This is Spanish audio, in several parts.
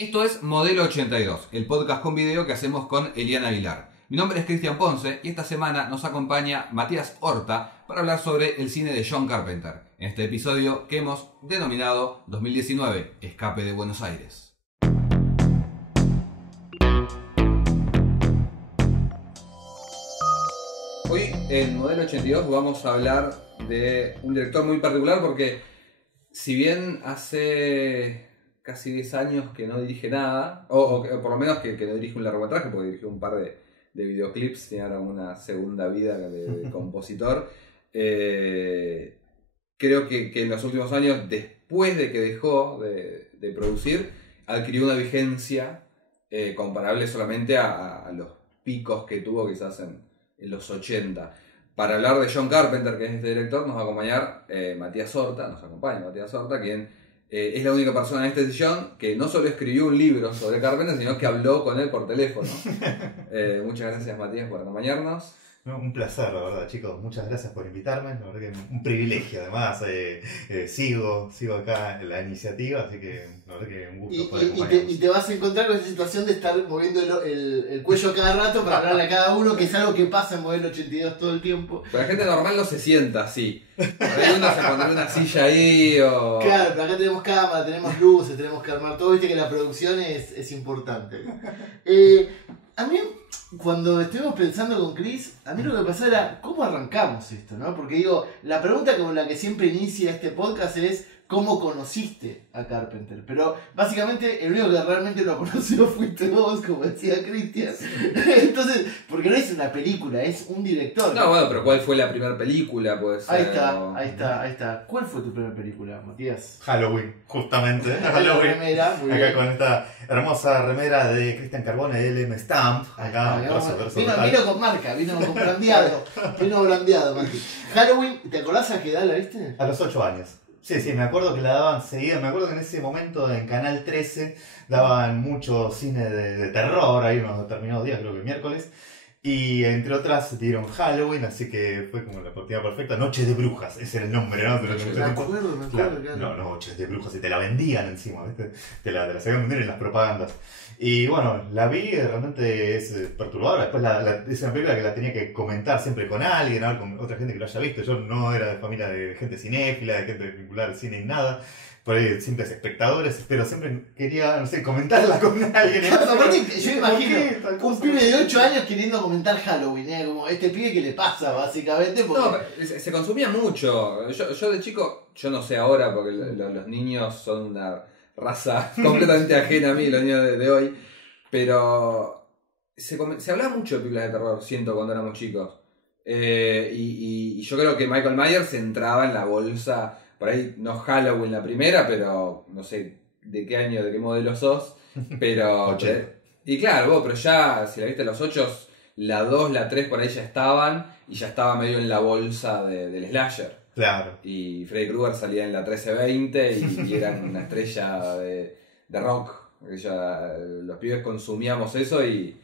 Esto es Modelo 82, el podcast con video que hacemos con Eliana Aguilar. Mi nombre es Cristian Ponce y esta semana nos acompaña Matías Horta para hablar sobre el cine de John Carpenter, en este episodio que hemos denominado 2019, Escape de Buenos Aires. Hoy en Modelo 82 vamos a hablar de un director muy particular porque si bien hace casi 10 años que no dirige nada, o por lo menos que no dirige un largometraje, porque dirigió un par de videoclips, tiene ahora una segunda vida de compositor. Creo que en los últimos años, después de que dejó de producir, adquirió una vigencia comparable solamente a los picos que tuvo quizás en los 80. Para hablar de John Carpenter, que es este director, nos va a acompañar Matías Horta, quien es la única persona en este sillón que no solo escribió un libro sobre Carpenter, sino que habló con él por teléfono. Muchas gracias, Matías, por acompañarnos. No, un placer, la verdad, chicos. Muchas gracias por invitarme. La verdad que un privilegio, además. Sigo acá en la iniciativa, así que la verdad que un gusto poder acompañarnos. Y te vas a encontrar con esa situación de estar moviendo el cuello cada rato para hablarle a cada uno, que es algo que pasa en Modelo 82 todo el tiempo. Pero la gente normal no se sienta así. Por ahí uno se pondrá una silla ahí o... Claro, pero acá tenemos cámara, tenemos luces, tenemos que armar todo. Viste que la producción es importante. A mí, cuando estuvimos pensando con Chris, a mí lo que pasó era cómo arrancamos esto, ¿no? Porque digo, la pregunta con la que siempre inicia este podcast es ¿cómo conociste a Carpenter? Pero básicamente el único que realmente lo conoció fuiste vos, como decía Cristian. Entonces, porque no es una película, es un director. No, bueno, pero ¿cuál fue la primera película? Pues, ahí está. ¿Cuál fue tu primera película, Matías? Halloween, justamente. Halloween. Remera, muy acá bien. Con esta hermosa remera de Cristian Carbone, de LM Stamp. Acá, vino con marca, vino con brandeado. Vino brandeado, Mati. Halloween, ¿te acordás a qué edad la viste? A los 8 años. Sí, me acuerdo que la daban seguida. Me acuerdo que en ese momento en Canal 13 daban mucho cine de terror, ahí unos determinados días, creo que miércoles. Y entre otras dieron Halloween, así que fue como la oportunidad perfecta. Noches de Brujas, ese era el nombre, ¿no? Me acuerdo, claro. No, Noches de Brujas, y te la vendían encima, ¿viste? Te la sabían vender en las propagandas. Y bueno, la vi, realmente es perturbadora. Después es una película que la tenía que comentar siempre con alguien, a ver, con otra gente que lo haya visto. Yo no era de familia de gente cinéfila, de gente vinculada al cine y nada. Por ahí simples espectadores, pero siempre quería, no sé, comentarla con alguien. Yo imagino un pibe de 8 años queriendo comentar Halloween, como este pibe que le pasa, básicamente. Porque... No, se consumía mucho. Yo de chico, yo no sé ahora, porque los niños son una raza completamente ajena a mí, los niños de hoy, pero se hablaba mucho de películas de terror, siento, cuando éramos chicos. Y yo creo que Michael Myers entraba en la bolsa, por ahí no Halloween la primera, pero no sé de qué año, de qué modelo sos, pero... y claro, pero ya, si la viste a los 8, la 2, la 3 por ahí ya estaban, y ya estaba medio en la bolsa del slasher. Claro. Y Freddy Krueger salía en la 1320 y eran una estrella de rock. Los pibes consumíamos eso y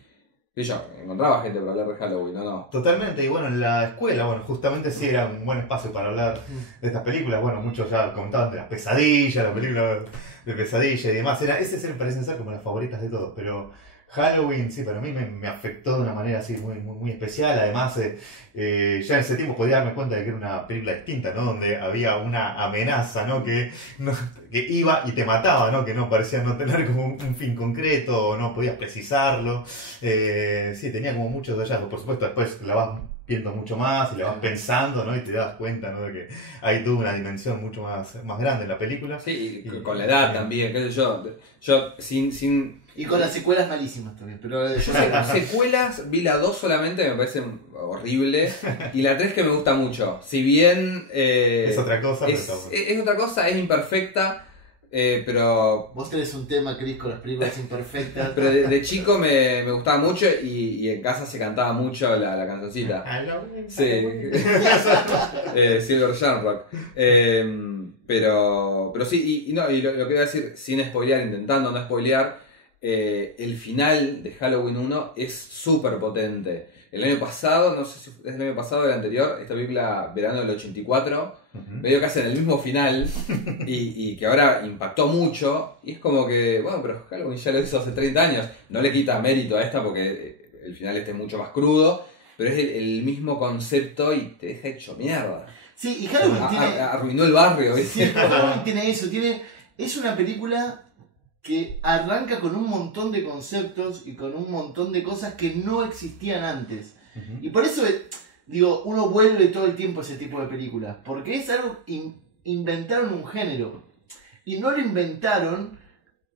yo encontraba gente para hablar de Halloween, ¿no? Totalmente, y bueno, en la escuela, justamente sí era un buen espacio para hablar de estas películas. Bueno, muchos ya comentaban de las pesadillas, las películas de pesadilla y demás. Esas parecen ser como las favoritas de todos, pero Halloween, sí, para mí me afectó de una manera así muy especial. Además, ya en ese tiempo podía darme cuenta de que era una película distinta, ¿no? Donde había una amenaza, ¿no? Que iba y te mataba, ¿no? Que no parecía no tener como un fin concreto, o no podías precisarlo. Sí, tenía como muchos hallazgos. Por supuesto, después la vas viendo mucho más y la vas pensando, ¿no? Y te das cuenta, ¿no? De que hay toda una dimensión mucho más grande en la película. Sí, y con la edad también, qué sé yo. Yo sin... Y con las secuelas malísimas también. Pero yo secuelas, vi la 2 solamente, me parece horrible. Y la 3 que me gusta mucho. Si bien... es otra cosa. Es otra cosa, es imperfecta. Pero... Vos tenés un tema, Chris, con las películas imperfectas. Pero de chico me gustaba mucho y en casa se cantaba mucho la cancioncita. Sí. Silver Shamrock. Pero sí, y lo que voy a decir, sin spoilear, intentando no spoilear, el final de Halloween 1 es súper potente. el año pasado, no sé si es el año pasado o el anterior, esta película Verano del 84, medio casi en el mismo final, y que ahora impactó mucho, y es como que, bueno, pero Halloween ya lo hizo hace 30 años, no le quita mérito a esta porque el final este es mucho más crudo, pero es el mismo concepto y te deja hecho mierda. Sí, y Halloween tiene... Arruinó el barrio, ¿viste? Sí, Halloween tiene eso, es una película que arranca con un montón de conceptos y con un montón de cosas que no existían antes. Y por eso, digo, uno vuelve todo el tiempo a ese tipo de películas, porque es algo, inventaron un género, y no lo inventaron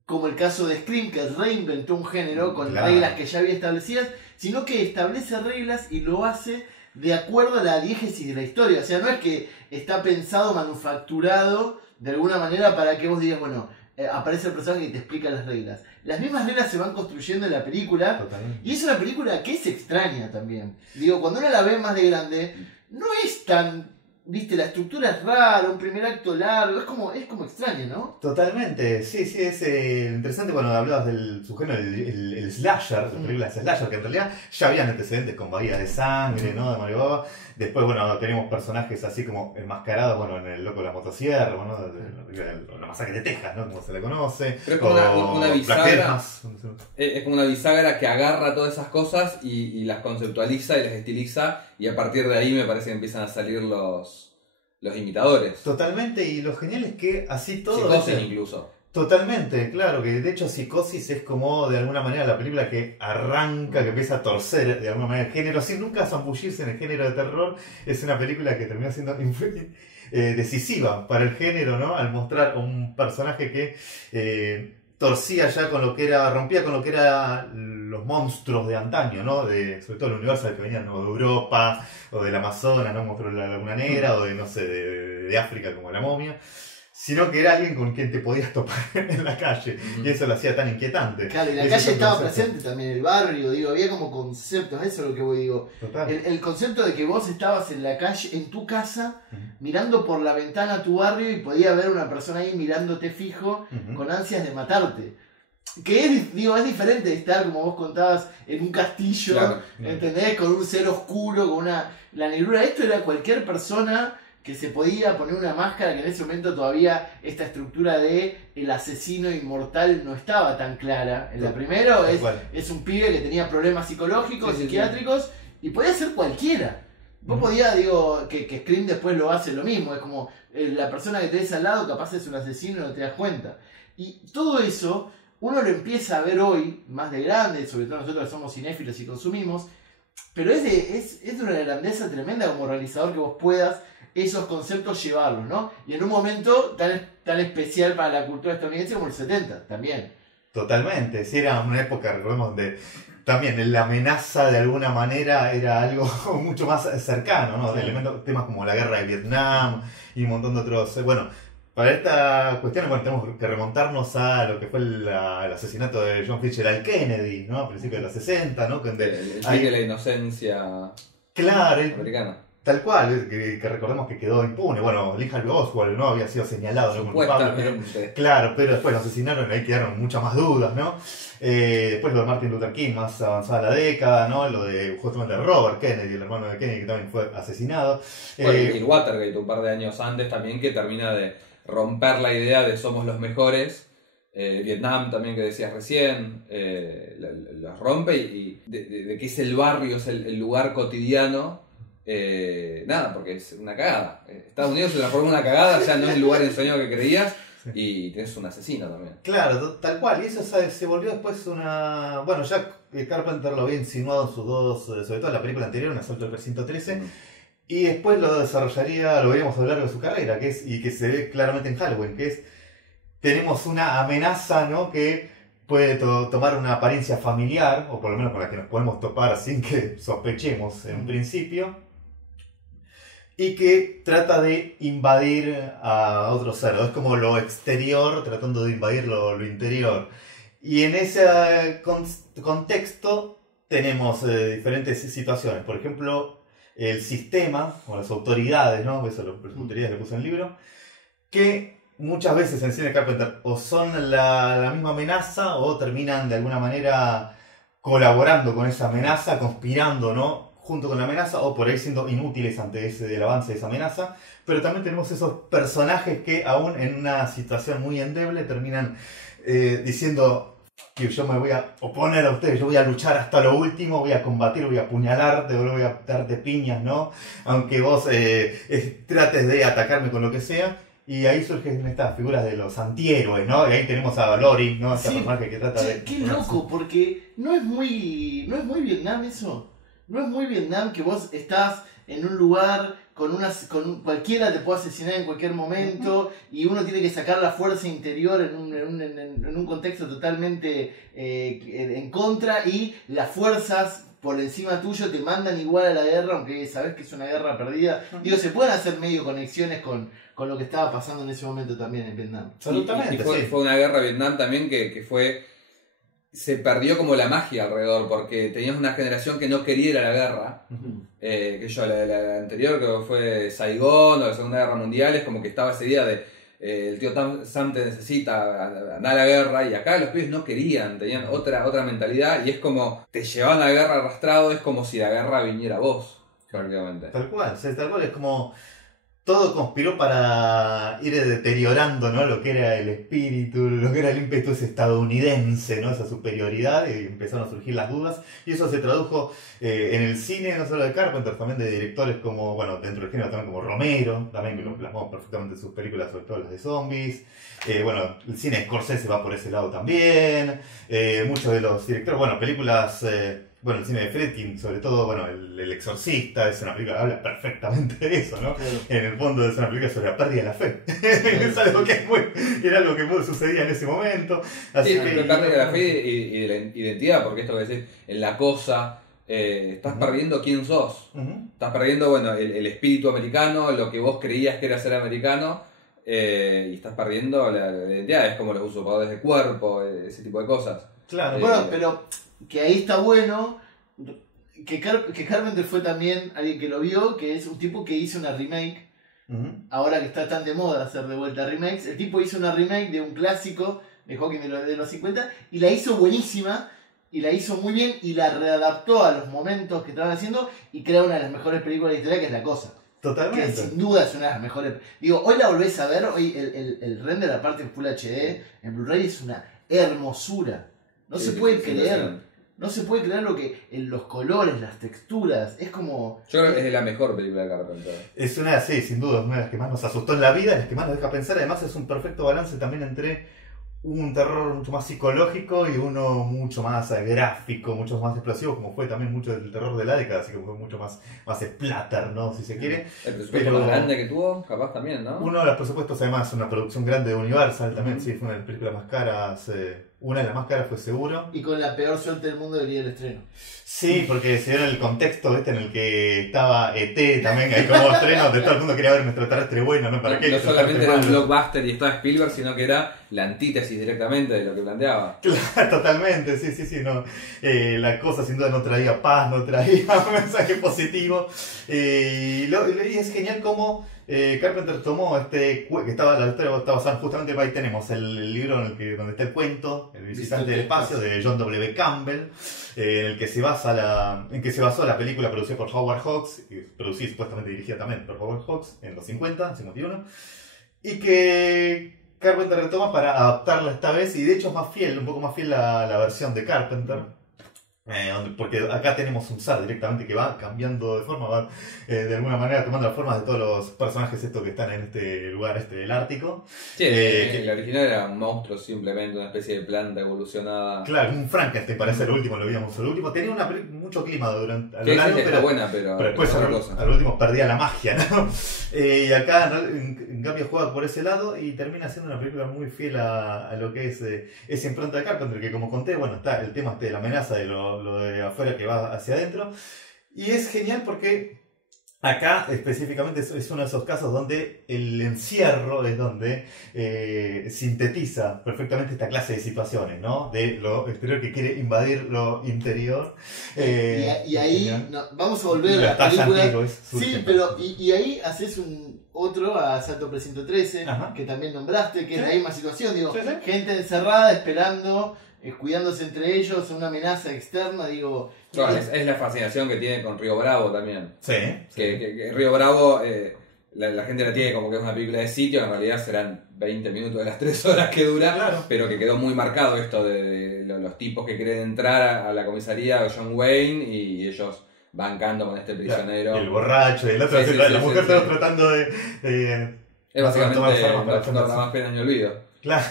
como el caso de Scream, que reinventó un género con reglas que ya había establecidas, sino que establece reglas y lo hace de acuerdo a la diégesis de la historia. O sea, no es que está pensado, manufacturado de alguna manera para que vos digas, bueno, aparece el personaje que te explica las reglas. Las mismas reglas se van construyendo en la película. Totalmente. Y es una película que es extraña también. Digo, cuando uno la ve más de grande, no es tan... Viste, la estructura es rara, un primer acto largo, es como extraño, ¿no? Totalmente, sí, es interesante. Bueno, hablabas del subgénero, el slasher, la película slasher, que en realidad ya habían antecedentes con Bahía de Sangre, ¿no? De Mario Baba. Después, bueno, tenemos personajes así como enmascarados, bueno, en El Loco de la Motosierra, bueno, la Masacre de Texas, ¿no? Como se le conoce. Pero es como una bisagra. Es como una bisagra que agarra todas esas cosas y las conceptualiza y las estiliza, y a partir de ahí me parece que empiezan a salir los imitadores. Totalmente, y lo genial es que así todo... Psicosis incluso. Totalmente, claro, que de hecho Psicosis es como de alguna manera la película que arranca, que empieza a torcer de alguna manera el género, sin nunca zambullirse en el género de terror. Es una película que termina siendo decisiva para el género, ¿no? Al mostrar un personaje que torcía ya con lo que era, rompía con lo que eran los monstruos de antaño, ¿no? Sobre todo el Universal, que venían, ¿no?, de Europa, o del Amazonas, ¿no? Monstruos de la Laguna Negra, o de, no sé, de África, como la momia. Sino que era alguien con quien te podías topar en la calle. Y eso lo hacía tan inquietante. Claro, y la calle estaba presente también, el barrio, digo, había como conceptos, eso es lo que voy, digo. El concepto de que vos estabas en la calle, en tu casa, mirando por la ventana a tu barrio y podía ver una persona ahí mirándote fijo, con ansias de matarte. Que es diferente de estar, como vos contabas, en un castillo, claro, ¿entendés? Con un ser oscuro, con la negrura. Esto era cualquier persona que se podía poner una máscara, que en ese momento todavía esta estructura de el asesino inmortal no estaba tan clara. En la primera es un pibe que tenía problemas psicológicos, psiquiátricos, y podía ser cualquiera. Vos podías, digo, que Scream después lo hace lo mismo, es como la persona que tenés al lado capaz es un asesino y no te das cuenta. Y todo eso uno lo empieza a ver hoy, más de grande, sobre todo nosotros que somos cinéfilos y consumimos, pero es de una grandeza tremenda como realizador que vos puedas esos conceptos llevarlos, ¿no? Y en un momento tan especial para la cultura estadounidense como el 70 también. Totalmente, sí, era una época, recordemos, donde también la amenaza de alguna manera era algo mucho más cercano, ¿no? Sí. Elementos, temas como la guerra de Vietnam y un montón de otros. Bueno, para esta cuestión, bueno, tenemos que remontarnos a lo que fue el asesinato de John Fitzgerald Kennedy, ¿no? A principios de los 60, ¿no? El de la inocencia americana. Tal cual, que recordemos que quedó impune. Bueno, Lee Harvey Oswald, ¿no? Había sido señalado como culpable. Claro, pero después lo asesinaron y ahí quedaron muchas más dudas, ¿no? Después lo de Martin Luther King, más avanzada la década, ¿no? Lo de justamente Robert Kennedy, el hermano de Kennedy, que también fue asesinado. Bueno, y Watergate, un par de años antes también, que termina de romper la idea de somos los mejores. Vietnam también, que decías recién, los rompe y de que es el barrio, es el lugar cotidiano. Nada, porque es una cagada. Estados Unidos se transformó en una cagada, ya no es el lugar ensoñado que creías, y tienes un asesino también. Claro, tal cual, y eso se volvió después una... Bueno, ya Carpenter lo había insinuado en sus dos, sobre todo en la película anterior, en Asalto al Precinto 13, y después lo desarrollaría, lo veíamos a lo largo de su carrera, y que se ve claramente en Halloween, que es, tenemos una amenaza, ¿no?, que puede tomar una apariencia familiar, o por lo menos con la que nos podemos topar sin que sospechemos en un principio, y que trata de invadir a otro ser. Es como lo exterior tratando de invadir lo interior. Y en ese contexto tenemos diferentes situaciones. Por ejemplo, el sistema, o las autoridades, ¿no? Eso las autoridades que puse en el libro, que muchas veces en cine Carpenter o son la misma amenaza o terminan de alguna manera colaborando con esa amenaza, conspirando, ¿no?, junto con la amenaza o por ahí siendo inútiles ante el avance de esa amenaza, pero también tenemos esos personajes que aún en una situación muy endeble terminan diciendo que yo me voy a oponer a ustedes, yo voy a luchar hasta lo último, voy a combatir, voy a apuñalarte, voy a darte piñas, ¿no? Aunque vos trates de atacarme con lo que sea. Y ahí surgen estas figuras de los antihéroes, ¿no? Y ahí tenemos a Lori, ¿no? Esta personaje que trata de... Qué loco, porque no es muy Vietnam eso. No es muy Vietnam que vos estás en un lugar con cualquiera te puede asesinar en cualquier momento y uno tiene que sacar la fuerza interior en un contexto totalmente en contra y las fuerzas por encima tuyo te mandan igual a la guerra, aunque sabes que es una guerra perdida. Digo, se pueden hacer medio conexiones con lo que estaba pasando en ese momento también en Vietnam. Absolutamente. Y fue una guerra Vietnam también que fue... Se perdió como la magia alrededor, porque tenías una generación que no quería ir a la guerra. La anterior, creo que fue Saigón o la Segunda Guerra Mundial, es como que estaba esa idea de el tío Sam te necesita, andar a la guerra, y acá los pibes no querían, tenían otra mentalidad, y es como te llevaban a la guerra arrastrado, es como si la guerra viniera a vos, prácticamente. Tal cual, es como... Todo conspiró para ir deteriorando, ¿no? Lo que era el espíritu, lo que era el ímpetu estadounidense, ¿no? Esa superioridad, y empezaron a surgir las dudas. Y eso se tradujo en el cine, no solo de Carpenter, también de directores como, bueno, dentro del género también como Romero, también que lo plasmó perfectamente en sus películas, sobre todo las de zombies. Bueno, el cine de Scorsese va por ese lado también. Muchos de los directores, bueno, películas... Bueno, el cine de Friedkin, sobre todo, bueno, el Exorcista, es una película que habla perfectamente de eso, ¿no? Claro. En el fondo es una película sobre la pérdida de la fe. Es algo que era algo que sucedía en ese momento. Así sí, que la pérdida de la fe y de la identidad, porque esto que decís, en la cosa, estás perdiendo quién sos. Estás perdiendo, bueno, el espíritu americano, lo que vos creías que era ser americano, y estás perdiendo la identidad, es como los usurpadores de cuerpo, ese tipo de cosas. Claro, bueno, pero... que ahí está bueno, que Carpenter fue también alguien que lo vio, que es un tipo que hizo una remake, ahora que está tan de moda hacer de vuelta remakes, el tipo hizo una remake de un clásico de Hawking de los 50 y la hizo buenísima, y la hizo muy bien, y la readaptó a los momentos que estaban haciendo, y crea una de las mejores películas de la historia, que es La Cosa. Totalmente. Que sin duda es una de las mejores. Digo, hoy la volvés a ver, hoy el render aparte en Full HD, en Blu-ray, es una hermosura. No se puede creer. No se puede creer lo que los colores, las texturas, es como... Yo creo que es la mejor película de Carpenter. Es una, sí, sin duda, una de las que más nos asustó en la vida, las que más nos deja pensar. Además es un perfecto balance también entre un terror mucho más psicológico y uno mucho más gráfico, mucho más explosivo, como fue también mucho del terror de la década, así que fue mucho más splatter, ¿no? Si se quiere. El presupuesto más grande que tuvo, capaz también, ¿no? Uno de los presupuestos, además, una producción grande de Universal también, sí, fue una de las películas más caras. Una de las más caras fue seguro. Y con la peor suerte del mundo del día del estreno. Sí, porque se dio el contexto en el que estaba ET también, ahí como estreno, donde todo el mundo quería ver un extraterrestre bueno, ¿no? ¿Para qué? No solamente era un blockbuster y estaba Spielberg, sino que era la antítesis directamente de lo que planteaba. Claro, totalmente, sí, no. La cosa sin duda no traía paz, no traía un mensaje positivo. Y es genial cómo Carpenter tomó que estaba, la historia estaba basada justamente, ahí tenemos el libro donde está el cuento, El visitante del espacio, de John W. Campbell, en el que se basó la película producida por Howard Hawks, producida supuestamente dirigida también por Howard Hawks en los 51, y que Carpenter retoma para adaptarla esta vez, y de hecho es un poco más fiel la versión de Carpenter. Porque acá tenemos un SAR directamente que va cambiando de forma, va de alguna manera tomando las formas de todos los personajes estos que están en este lugar del Ártico. Sí, el original era un monstruo simplemente, una especie de planta evolucionada. Claro, un Frankenstein parece lo último, lo vimos. Lo último tenía mucho clima durante a lo largo, pero buena, pero después al último perdía la magia, ¿no? Y acá en cambio juega por ese lado y termina siendo una película muy fiel a lo que es esa impronta de Carpenter, que como conté, bueno, está el tema de la amenaza de lo de afuera que va hacia adentro, y es genial porque acá específicamente es uno de esos casos donde el encierro es donde sintetiza perfectamente esta clase de situaciones, ¿no? De lo exterior que quiere invadir lo interior. Y ahí vamos a volver a la película. Sí, pero y ahí haces otro a Asalto Precinto 13, que también nombraste, que es la misma situación, digo, gente encerrada esperando cuidándose entre ellos, una amenaza externa, digo... Claro, es la fascinación que tiene con Río Bravo también. Sí. Que Río Bravo, la gente la tiene como que es una película de sitio, en realidad serán 20 minutos de las 3 horas que dura, Claro. pero que quedó muy marcado esto de los tipos que quieren entrar a la comisaría de John Wayne y ellos bancando con este prisionero. Y el borracho, y el otro, Sí, sí, la sí, mujer sí, estaba sí. tratando de Es básicamente tomar forma para no defenderse. más pena ni olvido. Claro.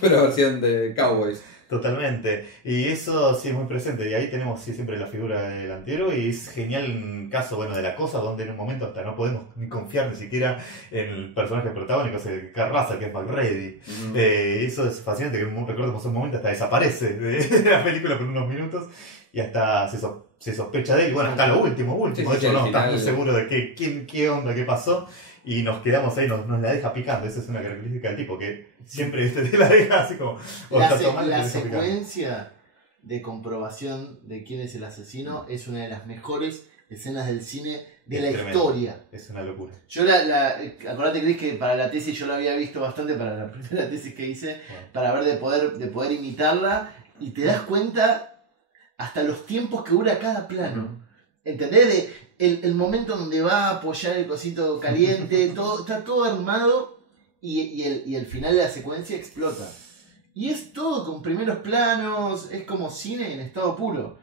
Pero versión de Cowboys. Totalmente. Y eso sí es muy presente. Y ahí tenemos siempre la figura del antihéroe. Y es genial un caso de la cosa donde en un momento hasta no podemos ni confiar ni siquiera en el personaje protagónico, de Carl Russell, que es McReady. Ujú. Eso es fascinante, que recuerdo que un momento hasta desaparece de la película por unos minutos. Y hasta se sospecha de él. Y bueno, hasta lo último. Sí, De sí, hecho, al no estás final- muy seguro de qué onda, qué pasó. Y nos quedamos ahí, nos la deja picando. Esa es una característica del tipo, que siempre te la deja así como... o La, está se- tomando y la te deja picando. secuencia de comprobación de quién es el asesino es una de las mejores escenas del cine de la Tremendo. historia. Es una locura. Yo acordate, Chris, que para la tesis yo la había visto bastante, para la primera tesis que hice, Bueno. para ver de poder imitarla, y te das cuenta hasta los tiempos que dura cada plano. ¿Entendés? El momento donde va a apoyar el cosito caliente, todo, está todo armado y el final de la secuencia explota. Y es todo con primeros planos, es como cine en estado puro.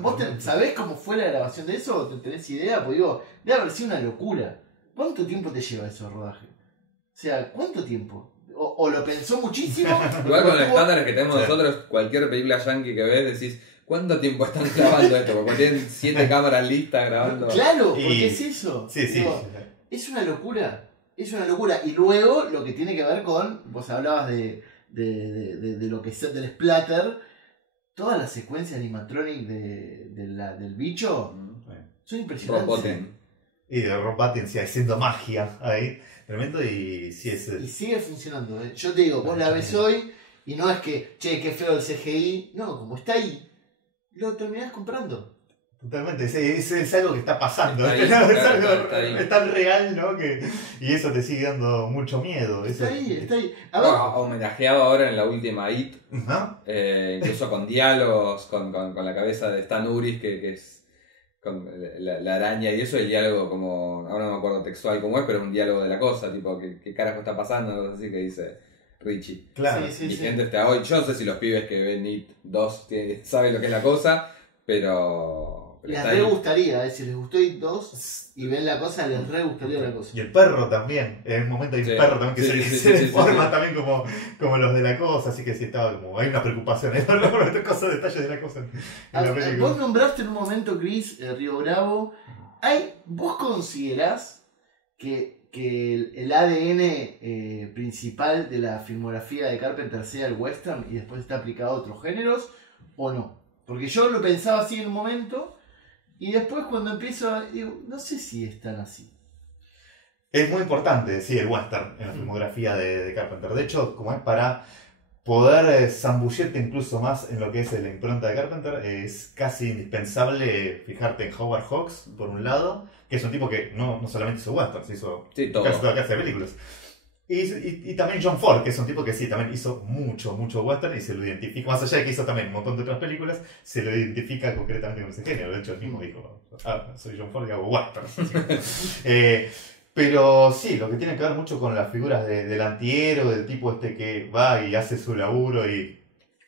¿Vos sabés cómo fue la grabación de eso? ¿Tenés idea? Pues digo, debe haber sido una locura. ¿Cuánto tiempo te lleva eso rodaje? O sea, ¿cuánto tiempo? O lo pensó muchísimo. Igual con los tuvo- estándares que tenemos Sí. nosotros, cualquier película yankee que ves, decís, ¿cuánto tiempo están grabando esto? Porque tienen 7 cámaras listas grabando. Claro, porque Y- es eso. Sí. Digo, es una locura. Es una locura. Y luego lo que tiene que ver con, vos hablabas de lo que es del splatter, toda la secuencia animatronic del bicho son impresionantes. Roboten. Y de Rob Pattinson sí, haciendo magia ahí. Tremendo y sí es... Y sigue funcionando. Yo te digo, vos la ves hoy y no es que, che, qué feo el CGI. No, como está ahí, lo terminás comprando. Totalmente, es algo que está pasando. Está ahí, es claro, algo está ahí. es tan real, ¿no? Y eso te sigue dando mucho miedo. Está Eso, ahí, está ahí. A ver, Homenajeado ahora en la última It, ¿no? incluso con diálogos, con la cabeza de Stan Uris, que es con la araña y eso, el diálogo como, ahora no me acuerdo textual cómo es, pero es un diálogo de la cosa, tipo, ¿qué carajo está pasando? Algo así que dice Richie. Claro. Sí, Y sí. gente está hoy, yo no sé si los pibes que ven It 2 saben lo que es la cosa, pero les está re ahí. gustaría, si les gustó IT 2 y ven la cosa, les re gustaría la cosa. Y el perro también, en un momento hay un Sí. perro también que Sí, se, sí, se sí, deforma sí. también como los de la cosa, así que sí estaba como, hay una preocupación en los cosas, detalles de la cosa en la película. Vos nombraste en un momento, Chris, Río Bravo. ¿Vos considerás que el ADN principal de la filmografía de Carpenter sea el western y después está aplicado a otros géneros o no? Porque yo lo pensaba así en un momento y después cuando empiezo digo, no sé si es tan así. Es muy importante, sí, el western en la filmografía de Carpenter. De hecho, como es para poder zambullirte incluso más en lo que es la impronta de Carpenter, es casi indispensable fijarte en Howard Hawks, por un lado, que es un tipo que no solamente hizo westerns, hizo Sí, todo. casi toda clase de películas. Y también John Ford, que es un tipo que sí, también hizo mucho western y se lo identifica, más allá de que hizo también un montón de otras películas, se lo identifica concretamente con ese género. De hecho, él mismo dijo, soy John Ford y hago westerns. Pero sí, lo que tiene que ver mucho con las figuras del antihéroe, del tipo este que va y hace su laburo y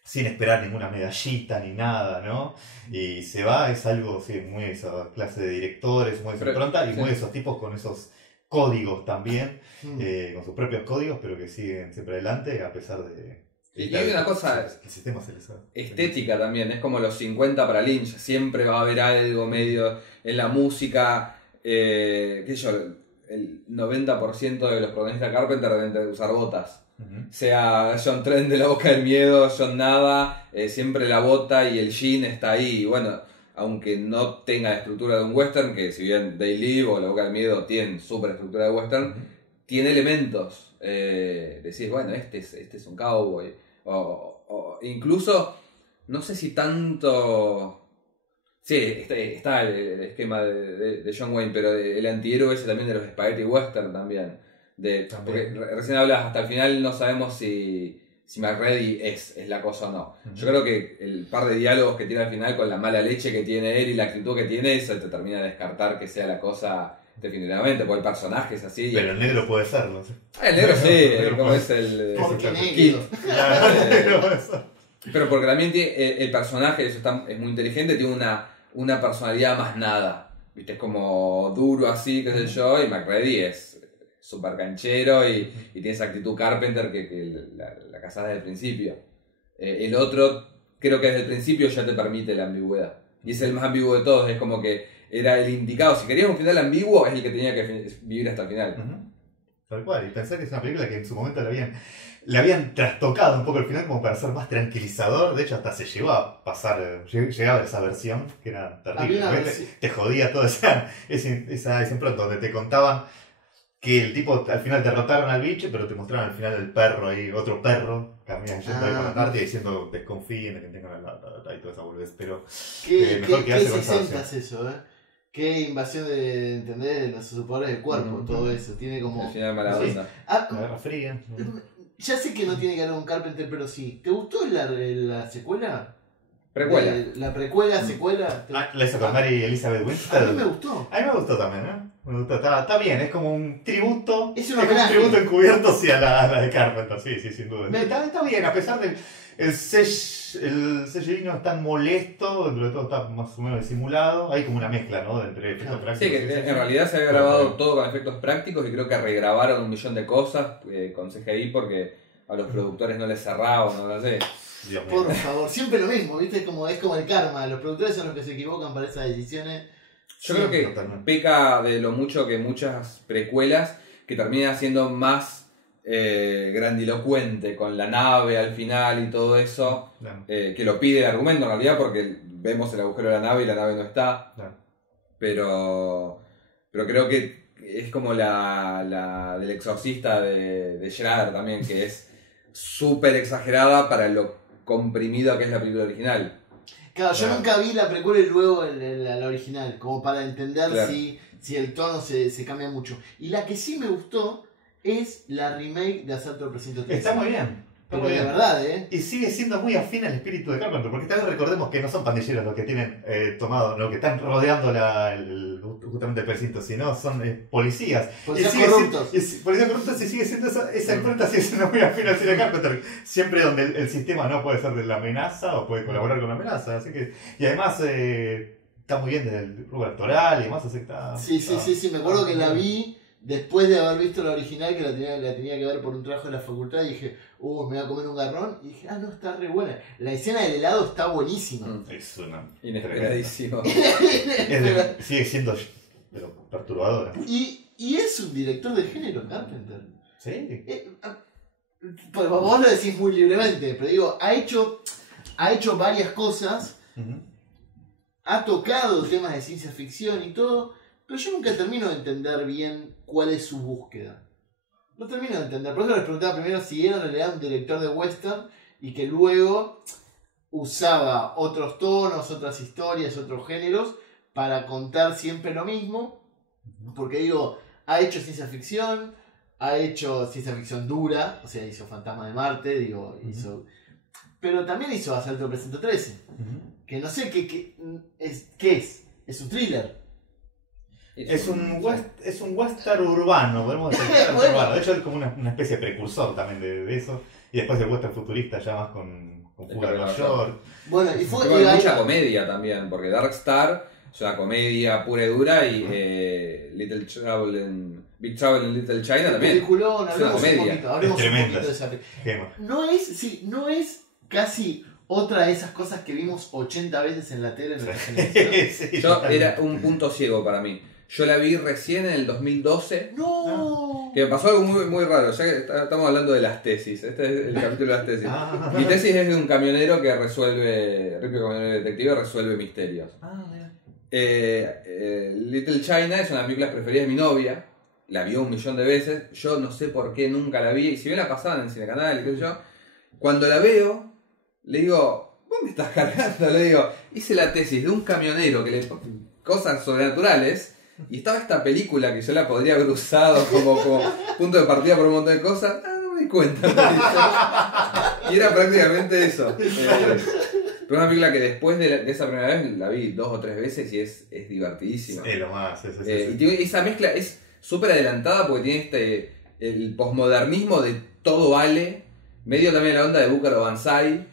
sin esperar ninguna medallita ni nada, ¿no? Y se va, es algo, sí, muy esa clase de directores, muy de su Pero, impronta y sí. muy de esos tipos con esos códigos también, Mm. con sus propios códigos, pero que siguen siempre adelante a pesar de... Y hay una cosa el sistema se les ha... estética también, es como los 50 para Lynch, siempre va a haber algo medio en la música, qué sé yo, el 90% de los protagonistas de Carpenter deben de usar botas. Ujú. Sea John Trent de La Boca del Miedo, John Nava, siempre la bota y el jean está ahí. Y bueno, aunque no tenga la estructura de un western, que si bien They Live o La Boca del Miedo tienen super estructura de western, tiene elementos. Decís, bueno, este es un cowboy. O incluso, no sé si tanto... Sí, está el esquema de John Wayne, pero el antihéroe ese también de los spaghetti western también. Porque recién hablas, hasta el final no sabemos si si McReady es la cosa o no. Yo creo que el par de diálogos que tiene al final con la mala leche que tiene él y la actitud que tiene, eso te termina de descartar que sea la cosa definitivamente, porque el personaje es así. Pero el negro puede serlo. ¿Sí? El negro sí, como es el... Porque Kid. negro. Pero porque también tiene, el personaje es muy inteligente, tiene una personalidad más nada. ¿Viste? Es como duro así, qué sé yo, y McReady es súper canchero y tiene esa actitud Carpenter que la casas desde el principio. El otro, creo que desde el principio ya te permite la ambigüedad. Y es el más ambiguo de todos, es como que era el indicado. Si querías un final ambiguo, es el que tenía que vivir hasta el final. Tal cual, y pensar que es una película que en su momento le habían trastocado un poco el final como para ser más tranquilizador. De hecho, hasta se llegó a pasar, llegaba esa versión que era terrible. Te jodía toda ese impronto donde te contaban que el tipo al final derrotaron al bicho, pero te mostraron al final el perro ahí, otro perro, caminando yendo ahí por la tarde diciendo desconfíen de que tengan la y toda esa boludez. Pero mejor que hace con esa versión. Eso, Qué invasión de entender de los superpoderes del cuerpo, todo eso. Tiene como. Al final mala onda. La Guerra Fría. Ya sé que no tiene que ver con Carpenter, pero sí. ¿Te gustó la secuela? Precuela. La precuela, secuela. La hizo con Mary Elizabeth Winstead. A mí me gustó. A mí me gustó también, Me gustó. Está bien, es como un tributo. Es como un tributo encubierto hacia la de Carpenter, sí, sin duda. Está bien, a pesar del. El sellino es tan molesto, pero todo está más o menos disimulado. Hay como una mezcla, ¿no? Entre efectos prácticos. Sí, que en realidad se había grabado todo con efectos prácticos y creo que regrabaron un millón de cosas con CGI porque a los productores no les cerraba, no lo sé. Dios mío. Por favor, siempre lo mismo, ¿viste? Es como el karma. Los productores son los que se equivocan para esas decisiones. Yo creo que peca de lo mucho que muchas precuelas que terminan siendo más grandilocuente con la nave al final y todo eso, Claro. Que lo pide el argumento en realidad porque vemos el agujero de la nave y la nave no está, Claro. pero creo que es como la del exorcista de Schrader también, que es súper exagerada para lo comprimido que es la película original. Claro, yo nunca vi la precuela y luego la original, como para entender Claro. si el tono se cambia mucho. Y la que sí me gustó es la remake de Asalto al Precinto 13. Está muy bien. Pero de verdad, Y sigue siendo muy afín al espíritu de Carpenter, porque tal vez recordemos que no son pandilleros los que tienen tomado, los que están rodeando justamente el precinto, sino son policías. Policías corruptos. Policías corruptos, y sigue siendo esa impronta sigue siendo muy afín al cine de Carpenter, siempre donde el sistema no puede ser de la amenaza o puede colaborar con la amenaza. Así que, y además está muy bien desde el rubro actoral y demás, así que está. Sí, me acuerdo que la vi después de haber visto la original, que la tenía que ver por un trabajo de la facultad, y dije, me voy a comer un garrón, y dije, no, está re buena. La escena del helado está buenísima. Es una. Inesperadísimo. Sigue siendo pero perturbadora. Y es un director de género, Carpenter. Sí. Pues vos lo decís muy libremente, pero digo, ha hecho varias cosas, ha tocado temas de ciencia ficción y todo, pero yo nunca termino de entender bien cuál es su búsqueda. No termino de entender. Por eso les preguntaba primero si era en realidad un director de western y que luego usaba otros tonos, otras historias, otros géneros para contar siempre lo mismo. Porque digo, ha hecho ciencia ficción dura, o sea, hizo Fantasma de Marte, hizo... Pero también hizo Asalto al Precinto 13, que no sé qué es. Es un thriller. Es un western urbano, podemos decir. Bueno. Urbano. De hecho, es como una especie de precursor también de eso. Y después el western futurista, ya más con Fuga de Nueva York. Bueno, y fue. Hay mucha comedia también, porque Dark Star es una comedia pura y dura y Big Trouble in Little China también. Peliculón, Es una comedia. Hablemos un poquito de esa Gema. No es casi otra de esas cosas que vimos 80 veces en la tele en nuestra generación. Sí, Yo era un punto ciego para mí. Yo la vi recién en el 2012. ¡No! Que me pasó algo muy, muy raro, ya que estamos hablando de las tesis. Este es el capítulo de las tesis. Mi tesis es de un camionero que ripio camionero detective, resuelve misterios. Little China es una de las películas preferidas de mi novia. La vio 1.000.000 de veces. Yo no sé por qué nunca la vi. Y si bien la pasaban en Cinecanal y qué sé yo, cuando la veo, le digo, ¿vos me estás cargando? Le digo, hice la tesis de un camionero que le cosas sobrenaturales. Y estaba esta película que yo la podría haber usado como punto de partida por un montón de cosas. No me di cuenta. Y era prácticamente eso. Pero una película que después de esa primera vez la vi 2 o 3 veces y es divertidísima. Es lo más. Y tiene esa mezcla es súper adelantada porque tiene el posmodernismo de todo vale, medio también la onda de Búcaro Banzai,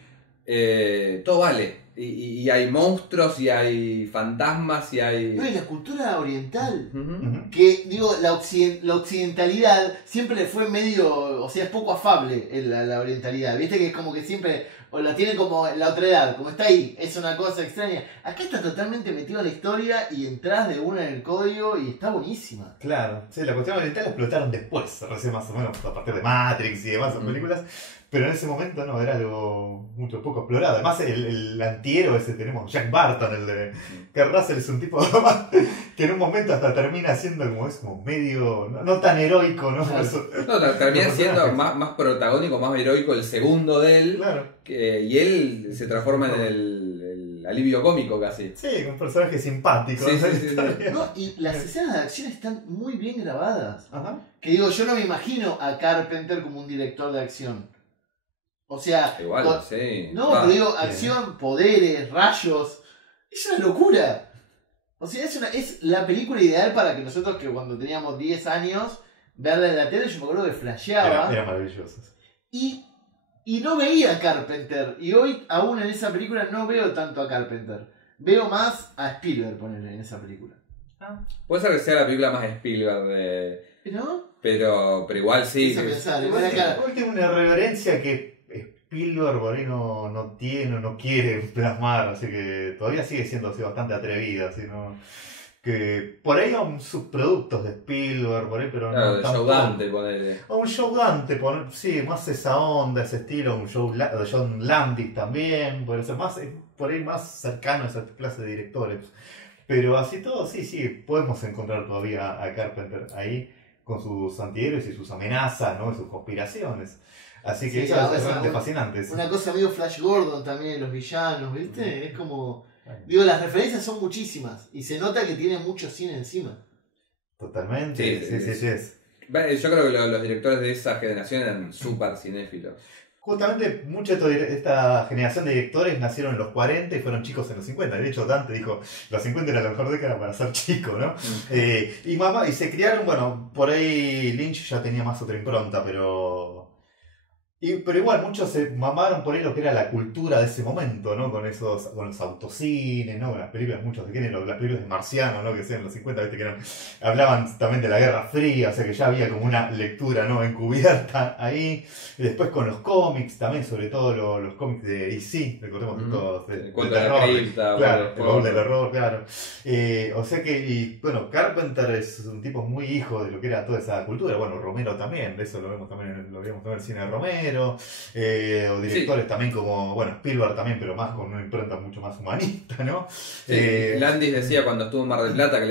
todo vale. Y hay monstruos, y hay fantasmas, y hay... No, y la cultura oriental, Uh-huh. que digo, la occidentalidad siempre le fue medio, o sea, es poco afable la orientalidad, viste que es como que siempre, o la tiene como la otra edad, como está ahí, es una cosa extraña. Acá está totalmente metido en la historia y entras de una en el código y está buenísima. Claro, sí, la cuestión oriental la explotaron después, recién más o menos, a partir de Matrix y demás películas. Pero en ese momento no, era algo mucho poco explorado. Además, el antihéroe ese tenemos, Jack Barton, el de que Russell es un tipo que en un momento hasta termina siendo como medio, no tan heroico, ¿no? No, termina siendo más protagónico, más heroico el segundo de él. Claro. Y él se transforma en el alivio cómico casi. Sí, un personaje simpático. Sí, ¿no? sí, sí. No, y las escenas de acción están muy bien grabadas. Ajá. Que digo, yo no me imagino a Carpenter como un director de acción. O sea, Igual, sí. no, pero digo, acción, poderes, rayos. Es una locura. O sea, es la película ideal para que nosotros, que cuando teníamos 10 años, verla en la tele, yo me acuerdo que flasheaba. Era maravilloso. Y no veía a Carpenter. Y hoy, aún en esa película, no veo tanto a Carpenter. Veo más a Spielberg, ponerle en esa película. Puede ser que sea la película más Spielberg de... ¿No? Pero igual sí. Empieza a pensar, Igual claro. tiene una reverencia que Spielberg por ahí no tiene, no quiere plasmar, así que todavía sigue siendo así bastante atrevida, así, ¿no? Que por ahí son subproductos de Spielberg, por ahí, pero Claro, no de tampoco. Joe Dante, ponele. O un Joe Dante, sí, más esa onda, ese estilo, un John Landis también, puede ser más, por ahí más cercano a esa clase de directores. Pero así todo, sí, podemos encontrar todavía a Carpenter ahí con sus antihéroes y sus amenazas, ¿no? Y sus conspiraciones. Así que Sí, eso es esa- realmente fascinante. Una cosa medio Flash Gordon también, los villanos, ¿viste? Es como... Digo, las referencias son muchísimas. Y se nota que tiene mucho cine encima. Totalmente, sí. Yo creo que los directores de esa generación eran súper cinéfilos. Justamente mucha de esta generación de directores nacieron en los 40 y fueron chicos en los 50. De hecho, Dante dijo, los 50 era la mejor década para ser chico, ¿no? Y se criaron, bueno, por ahí Lynch ya tenía más otra impronta, pero igual muchos se mamaron por ahí lo que era la cultura de ese momento, ¿no? Con los autocines, ¿no? Con las películas, muchos de género, las películas de Marciano, ¿no? Que sean los 50, ¿viste? Que hablaban también de la Guerra Fría, o sea que ya había como una lectura, ¿no? Encubierta ahí. Y después con los cómics, también, sobre todo los cómics de DC, recordemos todos, de terror. Claro, el baúl del horror, claro. O sea que, bueno, Carpenter es un tipo muy hijo de lo que era toda esa cultura. Bueno, Romero también, de eso lo vemos también en el cine de Romero. O directores también como, bueno, Spielberg también, pero más con una impronta mucho más humanista, ¿no? Landis decía cuando estuvo en Mar del Plata que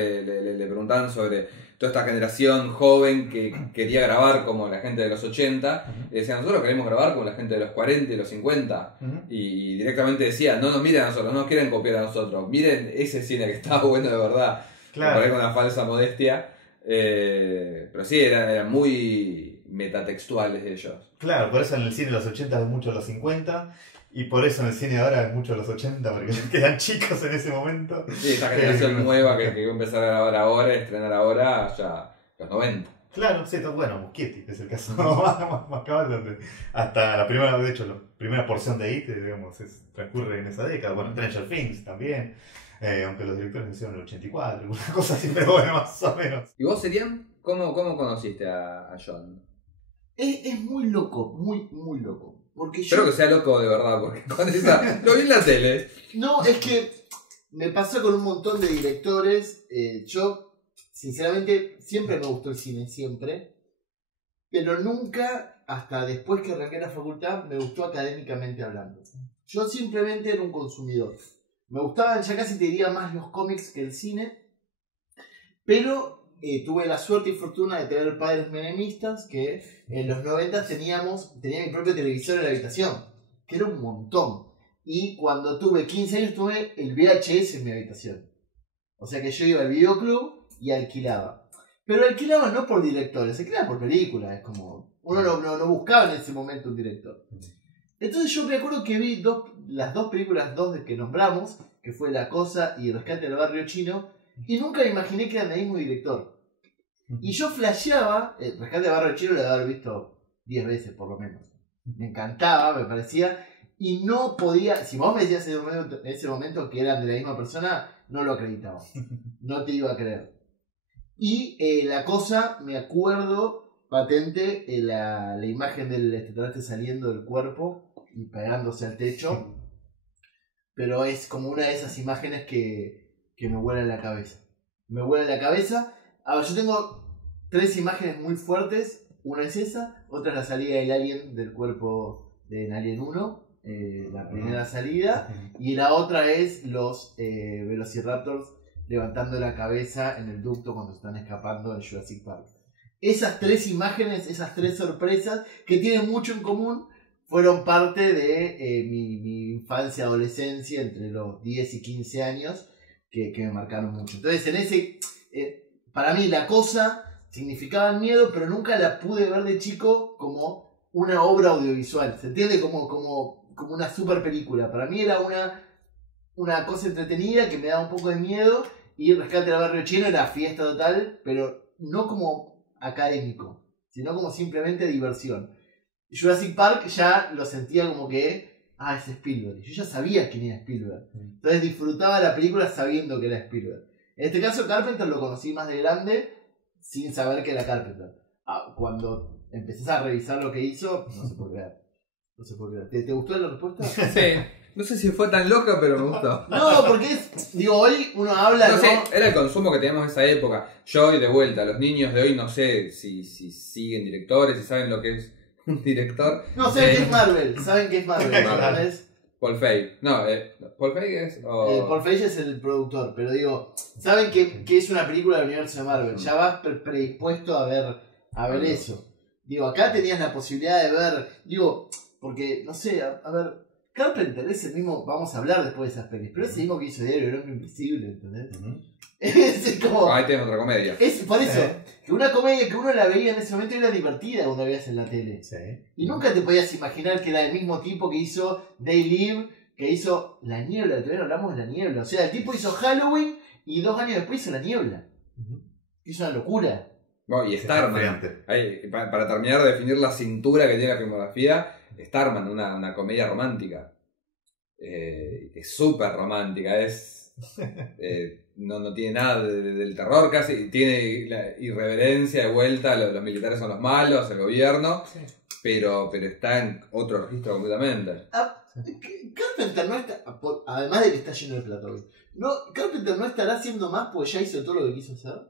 le preguntaban sobre toda esta generación joven que quería grabar como la gente de los 80, y decían, nosotros queremos grabar como la gente de los 40 y los 50, y directamente decía, no nos miren a nosotros, no nos quieren copiar a nosotros, miren ese cine que está bueno de verdad, Claro. con una falsa modestia, pero sí, eran muy metatextuales ellos. Claro, por eso en el cine de los 80 es mucho de los 50, y por eso en el cine de ahora es mucho de los 80, porque quedan chicos en ese momento. Sí, esta generación nueva que va a empezar a grabar ahora, a estrenar ahora, ya los 90. Claro, sí, bueno, Muschietti es el caso más cabal, donde hasta la primera porción de IT, digamos, transcurre en esa década. Bueno, Stranger Things también, aunque los directores nacieron en el 84, una cosa así, pero bueno, más o menos. ¿Y vos, Serian, cómo conociste a John? Es muy loco, muy loco. Porque yo... Espero que sea loco de verdad, porque con esa... lo vi en la tele. No, es que me pasó con un montón de directores. Yo, sinceramente, siempre me gustó el cine, siempre. Pero nunca, hasta después que arranqué la facultad, me gustó académicamente hablando. Yo simplemente era un consumidor. Me gustaban, ya casi te diría, más los cómics que el cine. Pero tuve la suerte y fortuna de tener padres menemistas que en los 90 tenía mi propio televisor en la habitación, que era un montón. Y cuando tuve 15 años tuve el VHS en mi habitación. O sea que yo iba al videoclub y alquilaba. Pero alquilaba no por directores, alquilaba por películas. Es como, uno no buscaba en ese momento un director. Entonces yo me acuerdo que vi las dos películas, que nombramos, que fue La Cosa y Rescate del Barrio Chino, y nunca me imaginé que eran del mismo director. Y yo flasheaba, Rescate del Barrio Chino lo debo haber visto 10 veces por lo menos. Me encantaba, me parecía, y no podía, si vos me decías en ese momento que eran de la misma persona, no lo acreditaba. No te iba a creer. Y La Cosa, me acuerdo patente, la imagen del extraterrestre saliendo del cuerpo y pegándose al techo. Pero es como una de esas imágenes que me vuela en la cabeza. Me vuela en la cabeza. A ver, yo tengo 3 imágenes muy fuertes. Una es esa, otra es la salida del alien del cuerpo de Alien 1, la primera salida, y la otra es los Velociraptors levantando la cabeza en el ducto cuando están escapando de Jurassic Park. Esas 3 imágenes, esas 3 sorpresas, que tienen mucho en común, fueron parte de mi infancia, adolescencia, entre los 10 y 15 años, que me marcaron mucho. Entonces, en ese, para mí, La Cosa significaba miedo, pero nunca la pude ver de chico como una obra audiovisual. ¿Se entiende? Como una super película. Para mí era una cosa entretenida que me daba un poco de miedo, y Rescate del Barrio Chino era fiesta total, pero no como académico, sino como simplemente diversión. Jurassic Park ya lo sentía como que, es Spielberg. Yo ya sabía quién era Spielberg. Entonces disfrutaba la película sabiendo que era Spielberg. En este caso Carpenter lo conocí más de grande, sin saber que era Carpenter. Cuando empezás a revisar lo que hizo, no se puede creer. No se puede creer. ¿Te gustó la respuesta? Sí. No sé si fue tan loca, pero me gustó. No, porque hoy uno habla, no sé, era el consumo que teníamos en esa época. Yo, y de vuelta, los niños de hoy no sé si siguen directores, si saben lo que es un director. No, saben que es Marvel. Saben que es Marvel. ¿Sabes? Paul Feig. No, Paul Feig es... Paul Feig es el productor, pero digo, saben que es una película del universo de Marvel. Ya vas predispuesto a ver eso. Digo, acá tenías la posibilidad de ver, porque, no sé, a ver, Carpenter es el mismo, vamos a hablar después de esas pelis, pero es el mismo que hizo Diario del Hombre Invisible, ¿entendés? Es como... ahí tenés otra comedia. Es por eso, que una comedia que uno la veía en ese momento era divertida cuando la veías en la tele. Sí. Y nunca te podías imaginar que era el mismo tipo que hizo They Live, que hizo La Niebla, todavía no hablamos de La Niebla. O sea, el tipo hizo Halloween y 2 años después hizo La Niebla. Es una locura. Bueno, y Starman. Para terminar de definir la cintura que tiene la filmografía, Starman, una comedia romántica. Es súper romántica, no tiene nada del terror casi, tiene la irreverencia de vuelta, los militares son los malos, el gobierno, pero está en otro registro completamente. Carpenter no está, además de que está lleno de plata hoy, Carpenter no estará haciendo más porque ya hizo todo lo que quiso hacer.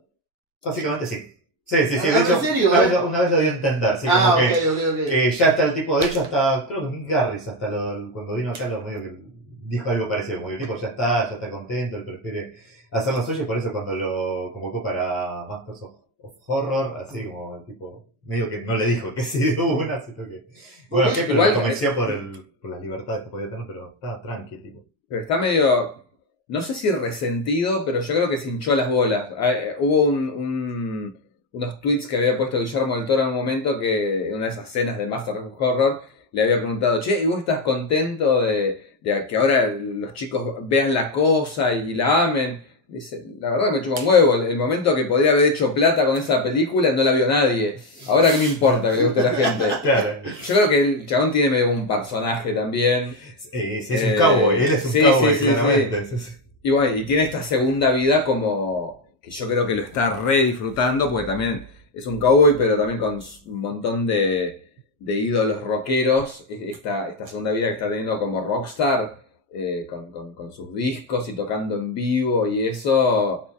Básicamente sí. Sí, de hecho, ¿en serio? una vez lo dio a entender, sí, como okay. Que ya está el tipo, de hecho hasta, creo que Mick Garris, hasta cuando vino acá, medio que dijo algo parecido, como que el tipo ya está contento, él prefiere hacer lo suyo, y por eso cuando lo convocó para Masters of Horror, así como el tipo, medio que no le dijo que sí de una, sino que, bueno, que lo convenció por las libertades que podía tener, pero estaba tranqui, tipo. Pero está medio, no sé si resentido, pero yo creo que se hinchó las bolas. Hubo unos tweets que había puesto Guillermo del Toro en un momento, que en una de esas escenas de Masters of Horror le había preguntado, che, ¿y vos estás contento de que ahora los chicos vean La Cosa y la amen? Dice, la verdad que me chupa un huevo, el momento que podría haber hecho plata con esa película no la vio nadie. Ahora qué me importa que le guste a la gente. Claro. Yo creo que el chabón tiene medio un personaje también. Es un cowboy, él es un cowboy, claramente. Sí. Y bueno, y tiene esta segunda vida como que yo creo que lo está re disfrutando, porque también es un cowboy, pero también con un montón de ídolos rockeros. Esta segunda vida que está teniendo como rockstar, con sus discos y tocando en vivo y eso,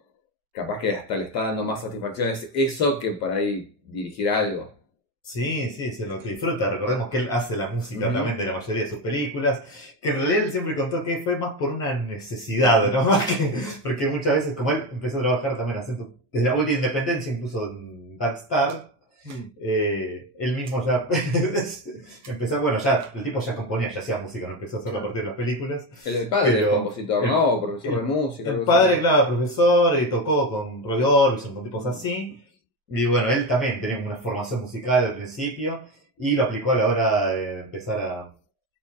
capaz que hasta le está dando más satisfacciones eso que por ahí dirigir algo. Sí, es lo que disfruta. Recordemos que él hace la música también de la mayoría de sus películas, que en realidad él siempre contó que fue más por una necesidad, ¿no? Más que porque muchas veces, como él empezó a trabajar también desde la última independencia, incluso en Dark Star, él mismo ya empezó, bueno, ya el tipo ya componía, ya hacía música, no empezó a hacerla a partir de las películas. El padre del compositor, ¿no? O profesor de música. El padre, claro, profesor, y tocó con Roy Orbison, con tipos así. Y bueno, él también tenía una formación musical al principio y lo aplicó a la hora de empezar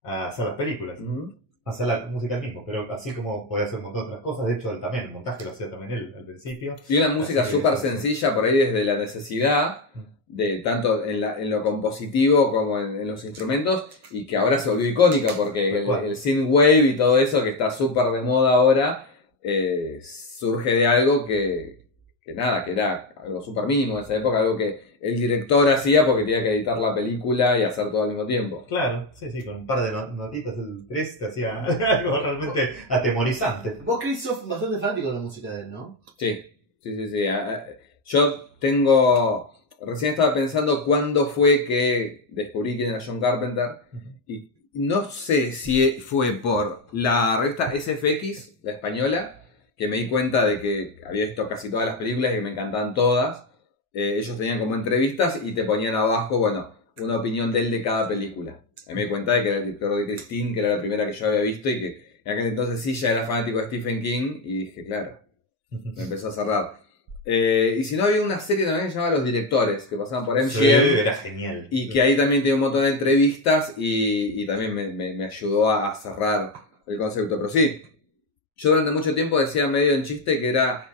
a hacer las películas. Ujú. Hacer la música él mismo, pero así como podía hacer un montón de otras cosas. De hecho, él también, el montaje lo hacía también él al principio. Y una música Así que, súper sí. sencilla por ahí desde la necesidad, de tanto en lo compositivo como en los instrumentos, y que ahora se volvió icónica porque el synthwave y todo eso que está súper de moda ahora surge de algo que era algo súper mínimo en esa época, algo que el director hacía porque tenía que editar la película y hacer todo al mismo tiempo. Claro, sí, con un par de notitas el 3 te hacía algo realmente atemorizante. Vos, Chris, sos bastante fanático de la música de él, ¿no? Sí. Yo tengo... Recién estaba pensando cuándo fue que descubrí quién era John Carpenter. Y no sé si fue por la revista SFX, la española, que me di cuenta de que había visto casi todas las películas y que me encantaban todas. Ellos tenían como entrevistas y te ponían abajo, una opinión de él de cada película. Ahí me di cuenta de que era el director de Christine, que era la primera que yo había visto y que en aquel entonces sí ya era fanático de Stephen King, y dije, claro, me empezó a cerrar. Y si no, había una serie también que se llamaba Los Directores, que pasaban por MGM. Sí, era genial. Y que ahí también tenía un montón de entrevistas y también me ayudó a cerrar el concepto. Pero sí, yo durante mucho tiempo decía medio en chiste que era,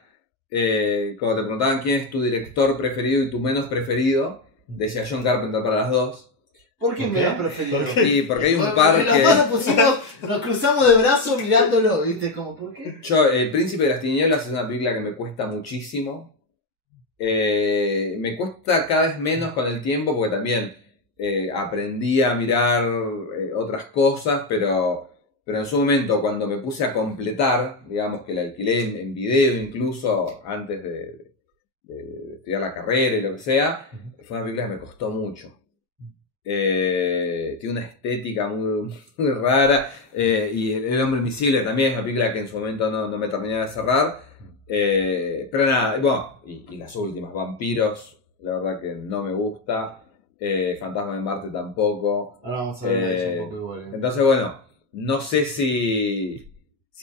cuando te preguntaban quién es tu director preferido y tu menos preferido, decía John Carpenter para las dos. ¿Por qué ¿Por me qué? has preferido? ¿Por qué? Y porque hay un Porque par los que... dos nos pusimos, nos cruzamos de brazos mirándolo, ¿viste? Como, ¿por qué? Yo, El Príncipe de las Tinieblas es una película que me cuesta muchísimo. Me cuesta cada vez menos con el tiempo porque también aprendí a mirar otras cosas, pero en su momento cuando me puse a completar, digamos que la alquilé en video incluso antes de estudiar la carrera y lo que sea, fue una película que me costó mucho. Tiene una estética muy rara, y El Hombre Invisible también es una película que en su momento no me terminaba de cerrar, pero nada, bueno, y las últimas, Vampiros, la verdad que no me gusta, Fantasma de Marte tampoco. Ahora vamos a ver eso un poco igual. Entonces bueno, no sé si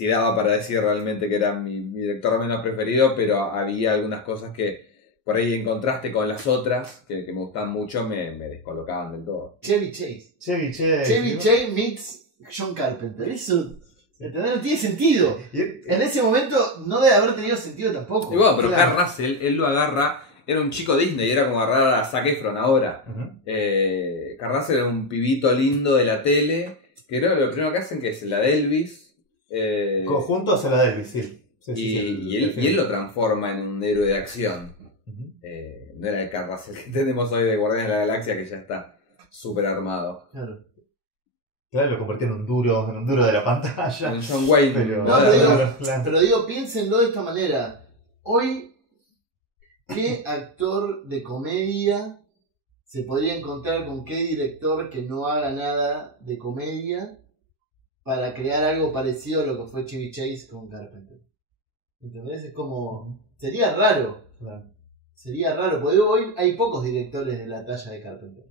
daba para decir realmente que era mi director menos preferido, pero había algunas cosas que por ahí en contraste con las otras, que me gustaban mucho, me descolocaban del todo. Chevy Chase. Chevy Chase meets John Carpenter. Eso, ¿entendés? No tiene sentido. En ese momento no debe haber tenido sentido tampoco. Y bueno, pero Claro. Kurt Russell, él lo agarra, era un chico Disney, era como agarrar a Zac Efron ahora. Kurt Russell era un pibito lindo de la tele, que creo que lo primero que hacen que es la de Elvis. Juntos a la de Elvis, sí. Y él lo transforma en un héroe de acción. No era el Kurt Russell que tenemos hoy de Guardianes de la Galaxia, que ya está súper armado. Claro, lo convirtió en un duro de la pantalla. Con John Wayne. Pero, No, pero digo, claro. pero digo, piénsenlo de esta manera. Hoy, ¿qué actor de comedia se podría encontrar con qué director que no haga nada de comedia para crear algo parecido a lo que fue Chevy Chase con Carpenter? ¿Entendés? Es como... Sería raro. Claro. Sería raro, porque hoy hay pocos directores de la talla de Carpenter.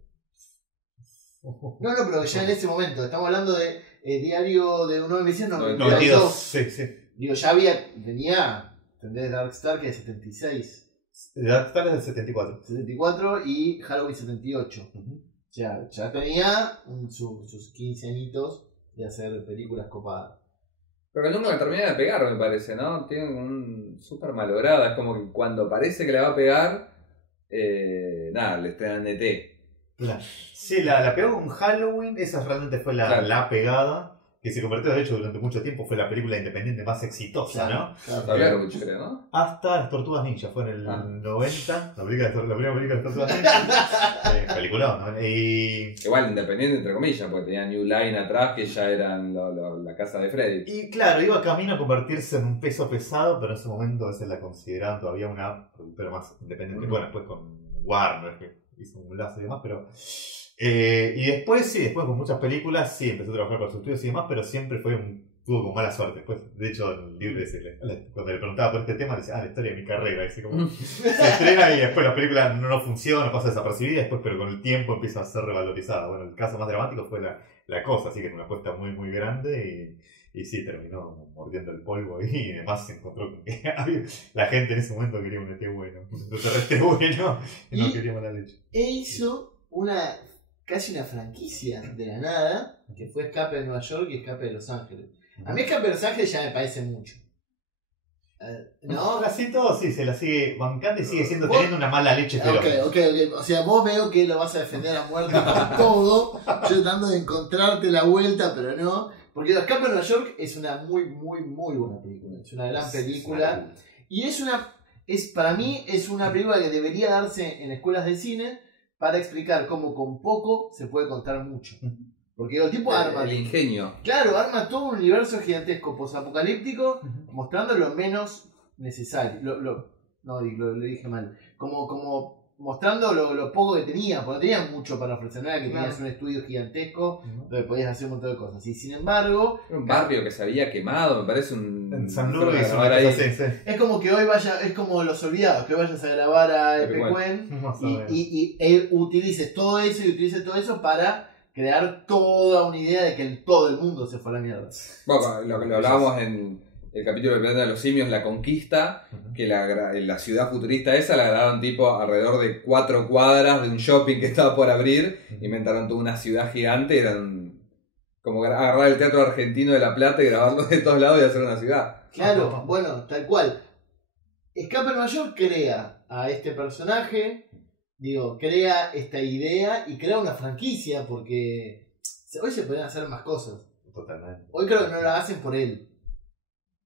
No, pero ya en ese momento, estamos hablando de Diario de un hombre invisible, 92. Sí. Digo, ya venía, ¿entendés? Darkstar que es 76. Darkstar es del 74. 74 y Halloween 78. O sea, ya tenía sus 15 añitos de hacer películas copadas. Pero que nunca me termina de pegar, me parece, ¿no? Tiene un súper malograda. Es como que cuando parece que le va a pegar, le estrenan ET. Claro. Sí, la pegó con Halloween, esa realmente fue la pegada, que se convirtió de hecho durante mucho tiempo, fue la película independiente más exitosa, ¿no? Claro, mucho, creo, ¿no? Hasta Las Tortugas Ninja, fue en el 90, la primera película de Las Tortugas Ninja. Peliculón, ¿no? Y... Igual independiente entre comillas, porque tenía New Line atrás que ya eran la casa de Freddy. Y claro, iba camino a convertirse en un peso pesado, pero en ese momento se la consideraban todavía una productora más independiente. Bueno, después con Warner, que hizo un lazo y demás, pero... y después con muchas películas, empezó a trabajar con sus estudios y demás, pero siempre tuvo como mala suerte. Después, de hecho, en el libro cuando le preguntaba por este tema, decía, la historia de mi carrera. Así como, se estrena y después la película no funciona, pasa desapercibida, después, pero con el tiempo empieza a ser revalorizada. Bueno, el caso más dramático fue la cosa, así que era una apuesta muy, muy grande y sí, terminó mordiendo el polvo y además se encontró con que la gente en ese momento quería un ET bueno, un extraterrestre bueno y no quería mala leche. E hizo una casi una franquicia de la nada, que fue Escape de Nueva York y Escape de Los Ángeles. A mí Escape de Los Ángeles ya me parece mucho. ¿No? Casi todo sí, se la sigue bancando y sigue siendo teniendo una mala leche feroz. Ok. O sea, vos veo que lo vas a defender a muerte con todo. Yo tratando de encontrarte la vuelta, pero no. Porque Escape de Nueva York es una muy buena película. Es una gran película. Y para mí es una película que debería darse en escuelas de cine para explicar cómo con poco se puede contar mucho. Porque el tipo arma... El ingenio. Claro, arma todo un universo gigantesco posapocalíptico mostrando lo menos necesario. Lo dije mal. Como mostrando lo poco que tenía, porque no tenían mucho para ofrecer. No era que tenías un estudio gigantesco donde podías hacer un montón de cosas. Y sin embargo... Un barrio que se había quemado, me parece En San Luis, es como que hoy es como Los Olvidados, que vayas a grabar a Epecuén y utilices todo eso para crear toda una idea de que todo el mundo se fue a la mierda. Bueno, lo hablábamos en el capítulo del Planeta de los Simios, La Conquista, que la ciudad futurista esa la grabaron tipo alrededor de 4 cuadras de un shopping que estaba por abrir, inventaron toda una ciudad gigante, eran como agarrar el Teatro Argentino de La Plata y grabarlo de todos lados y hacer una ciudad. Claro, bueno, tal cual. Escape Nueva York crea a este personaje, crea esta idea y crea una franquicia, porque hoy se pueden hacer más cosas. Totalmente. Hoy creo que no la hacen por él.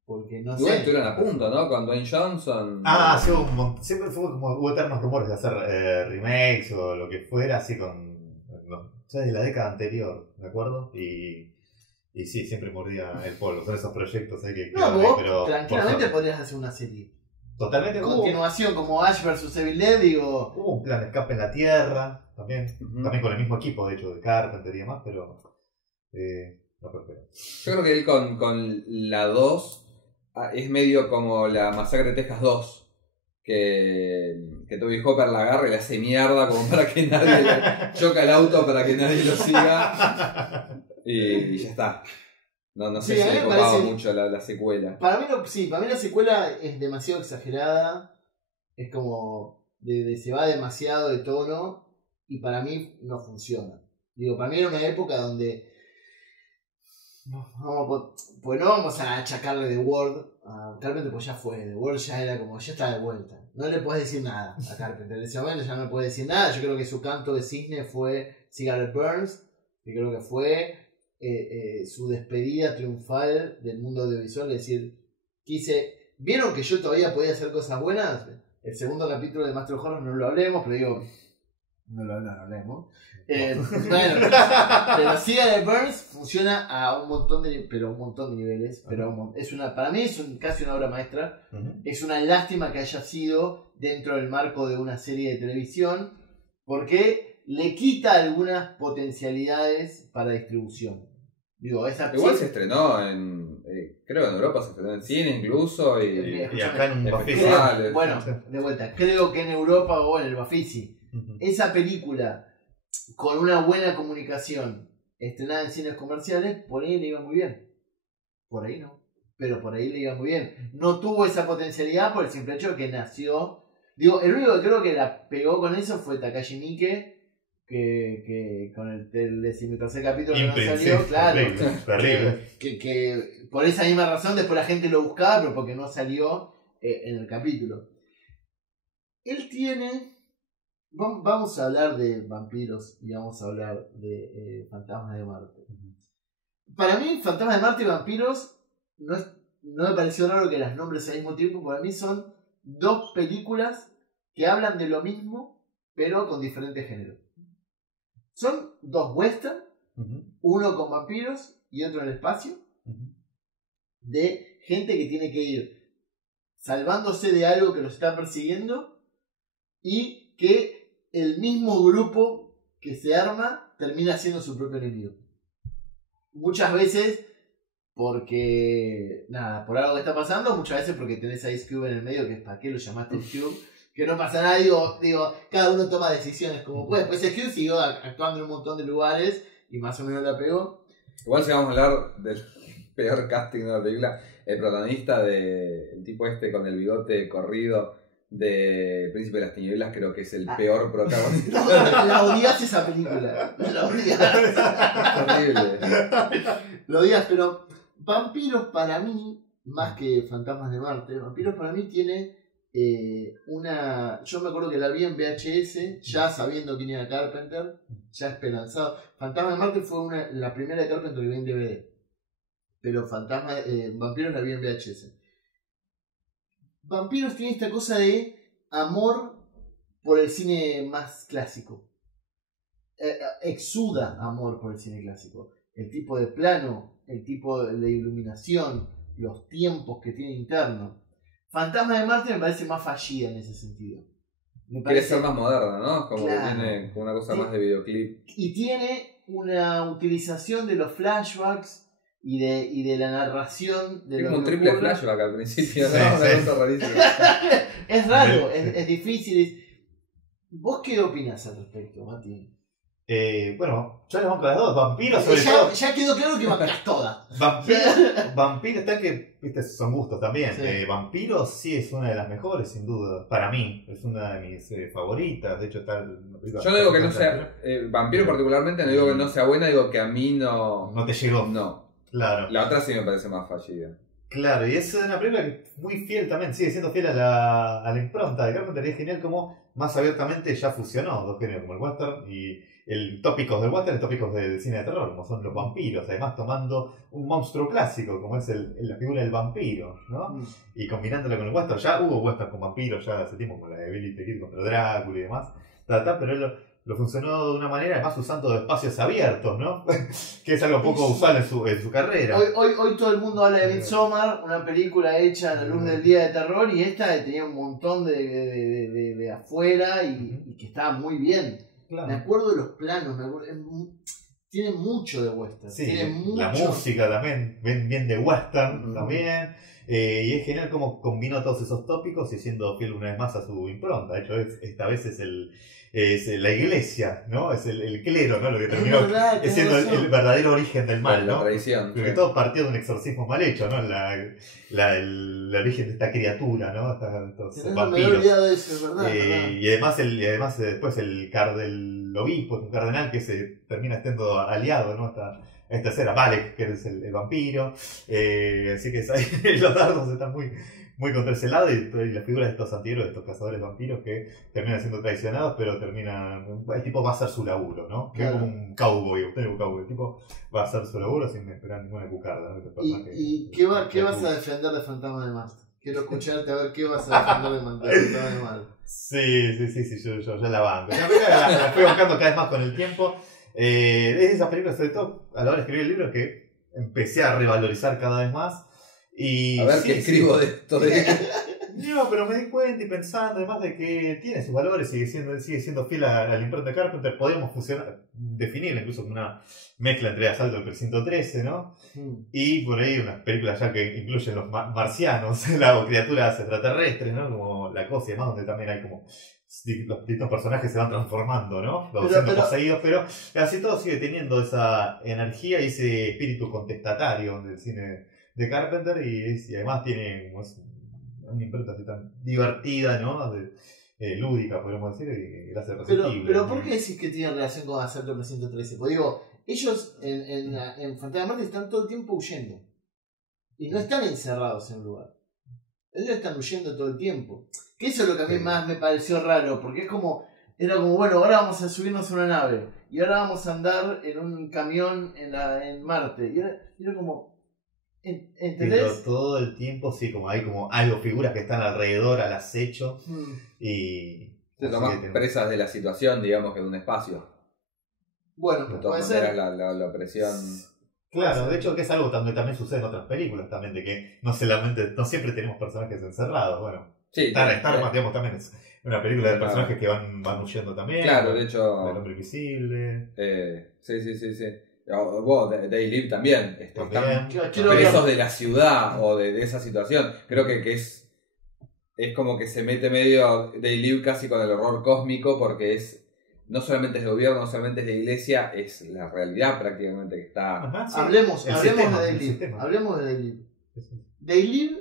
Porque no Igual sé. estuvieron a punto, ¿no? Con Dwayne Johnson. Sí, siempre fue como hubo eternos rumores de hacer remakes o lo que fuera, así ya de la década anterior, ¿de acuerdo? Y sí, siempre mordía el polvo. Son esos proyectos que vos pero tranquilamente podrías hacer una serie. Totalmente. Continuación, como Ash vs Evil Dead, Hubo un plan de Escape en la Tierra, también. También con el mismo equipo, de hecho, de Carpenter y demás, pero no prosperó. Yo creo que él con la 2 es medio como la Masacre de Texas 2. Que Toby Hopper la agarra y la hace mierda como para que nadie choca el auto para que nadie lo siga y ya está. No sé si le copaba mucho la secuela. Para mí la secuela es demasiado exagerada, es como se va demasiado de tono y para mí no funciona. Para mí era una época donde pues no vamos a achacarle The World a Carpenter, pues ya fue, The World ya era como, ya está de vuelta. No le puedes decir nada a Carpenter, en ese momento ya no le puedes decir nada. Yo creo que su canto de cisne fue Cigarette Burns, que creo que fue su despedida triunfal del mundo audiovisual, es decir, ¿vieron que yo todavía podía hacer cosas buenas? El segundo capítulo de Master of Horror no lo hablemos, pero no lo hablemos. Bueno, pero Cigarette Burns funciona a un montón de niveles, pero para mí es casi una obra maestra. Es una lástima que haya sido dentro del marco de una serie de televisión, porque le quita algunas potencialidades para distribución. Igual se estrenó creo que en Europa se estrenó en cine incluso y acá en un Bafisi. Bueno, de vuelta, creo que en Europa o en el Bafisi. Esa película con una buena comunicación estrenada en cines comerciales, por ahí le iba muy bien. Por ahí no, pero por ahí le iba muy bien. No tuvo esa potencialidad por el simple hecho de que nació. El único que creo que la pegó con eso fue Takashi Miike, que con el 13º capítulo que no salió, claro, terrible. Que por esa misma razón después la gente lo buscaba, pero porque no salió en el capítulo. Él tiene... Vamos a hablar de vampiros y vamos a hablar de Fantasmas de Marte. Para mí, Fantasmas de Marte y vampiros no me pareció raro que las nombres al mismo tiempo. Para mí son dos películas que hablan de lo mismo, pero con diferentes géneros. Son dos western, uno con vampiros y otro en el espacio, de gente que tiene que ir salvándose de algo que los está persiguiendo y que el mismo grupo que se arma termina siendo su propio enemigo. Muchas veces porque, por algo que está pasando, muchas veces porque tenés a Ice Cube en el medio, que es para qué lo llamaste Ice Cube, que no pasa nada, digo, cada uno toma decisiones como puede. Pues Ice Cube siguió actuando en un montón de lugares y más o menos la pegó. Igual si vamos a hablar del peor casting de la película, el protagonista el tipo con el bigote corrido, de Príncipe de las Tinieblas creo que es el Ah. peor protagonista. No, la odias esa película. La odias. Horrible. Lo odias, pero Vampiros para mí, más que Fantasmas de Marte, Vampiros para mí tiene una... Yo me acuerdo que la vi en VHS, ya sabiendo quién era Carpenter, ya esperanzado. Fantasmas de Marte fue la primera de Carpenter que vi en DVD. Pero Vampiros la vi en VHS. Vampiros tiene esta cosa de amor por el cine más clásico. Exuda amor por el cine clásico. El tipo de plano, el tipo de iluminación, los tiempos que tiene interno. Fantasma de Marte me parece más fallida en ese sentido. Quiere ser más moderna, ¿no? Como Claro. que tiene una cosa Sí. más de videoclip. Y tiene una utilización de los flashbacks y de la narración de Es lo como un que triple ocurre. flashback al principio, Sí, ¿no? Una sí. cosa rarísima. Es raro, es difícil. ¿Vos qué opinás al respecto, Mati? Bueno, yo les banco las dos. Vampiros, sobre todo. Ya quedó claro que bancás todas. Vampiros está que, viste, son gustos también. Sí. Vampiros sí es una de las mejores, sin duda. Para mí, es una de mis favoritas. De hecho, está. Yo no digo que no sea. Vampiro particularmente, no digo que no sea buena, digo que a mí no. No te llegó. No. Claro. La otra sí me parece más fallida. Claro, y es una película que es muy fiel también, sigue siendo fiel a la impronta de Carpenter, y es genial como más abiertamente ya fusionó dos géneros como el western y el tópicos del western y tópicos del cine de terror, como son los vampiros, además tomando un monstruo clásico como es la figura del vampiro, ¿no? Y combinándolo con el western. Ya hubo western con vampiros, ya hace tiempo, como la de Billy the Kid contra Drácula y demás, pero él lo funcionó de una manera, además usando espacios abiertos, ¿no? Que es algo poco usual en su carrera. Hoy todo el mundo habla de Midsommar, una película hecha a la luz del día de terror, y esta tenía un montón de afuera y que estaba muy bien. Claro. Me acuerdo de los planos, tiene mucho de western. Sí, tiene mucho. la música también, bien de western Mm. también. Y es genial cómo combinó todos esos tópicos y siendo fiel una vez más a su impronta. De hecho, esta vez es la iglesia, ¿no? Es el clero, ¿no? Lo que terminó verdad, siendo tenés razón. el verdadero origen del mal, La ¿no? tradición. Porque sí. todo partió de un exorcismo mal hecho, ¿no? El origen de esta criatura, ¿no? Estos No me había vampiros. olvidado de eso, es verdad. verdad. Y además después el obispo, un cardenal que se termina estando aliado, ¿no? Esta escena, Valek, que es el vampiro. Así que ahí los dardos están muy contra ese lado, y las figuras de estos antihéroes, de estos cazadores vampiros que terminan siendo traicionados, pero el tipo va a hacer su laburo, ¿no? Que es Claro. como un cowboy, el tipo va a hacer su laburo sin esperar ninguna cucarda, ¿no? Este personaje ¿Y qué vas a defender de Fantasma de Marte? Quiero escucharte a ver qué vas a defender de Fantasma de Marte. Sí, yo ya la banco. La fui bancando cada vez más con el tiempo. Es de esas películas, sobre todo a la hora de escribir el libro, que empecé a revalorizar cada vez más. Y A ver sí, qué escribo de esto. No, pero me di cuenta y pensando además de que tiene sus valores, sigue siendo fiel a la impronta de Carpenter. Podríamos definirla incluso como una mezcla entre Asalto al Precinto 13, ¿no? Y por ahí unas películas ya que incluyen los marcianos, las criaturas extraterrestres, ¿no? Como La Cosa y demás, donde también hay como los distintos personajes se van transformando, ¿no? Siendo poseídos, pero así todo sigue teniendo esa energía y ese espíritu contestatario del cine de Carpenter, y además tiene como una impronta así tan divertida, ¿no? Lúdica, podemos decir, y la hace receptible. Pero ¿por qué decís que tiene relación con Asalto al Precinto 13? Pues digo, ellos en Fantasma de Marte están todo el tiempo huyendo. Y no están encerrados en un lugar. Ellos están huyendo todo el tiempo. Que eso es lo que a mí más me pareció raro, porque era como, bueno, ahora vamos a subirnos a una nave, y ahora vamos a andar en un camión en Marte. Y era como, ¿entendés? Pero todo el tiempo, sí, como hay como algo, figuras que están alrededor al acecho, y... Te tomas presas de la situación, digamos, que de un espacio. Bueno, De puede todas ser. maneras, la opresión. Claro, de hecho que es algo que también sucede en otras películas también, de que no siempre tenemos personajes encerrados. Bueno, Sí, Star Wars, digamos, también es una película de Claro. personajes que van huyendo también. Claro, de El hecho. hombre invisible. Sí. Vos, Day Live también. Están Quiero presos de la ciudad o de esa situación. Creo que es como que se mete medio Day Live casi con el horror cósmico, porque no solamente es de gobierno, no solamente es de iglesia, es la realidad prácticamente que está. Ajá, sí. Hablemos El de sistema, Day el Live. sistema. Hablemos de Day Live. Day Live,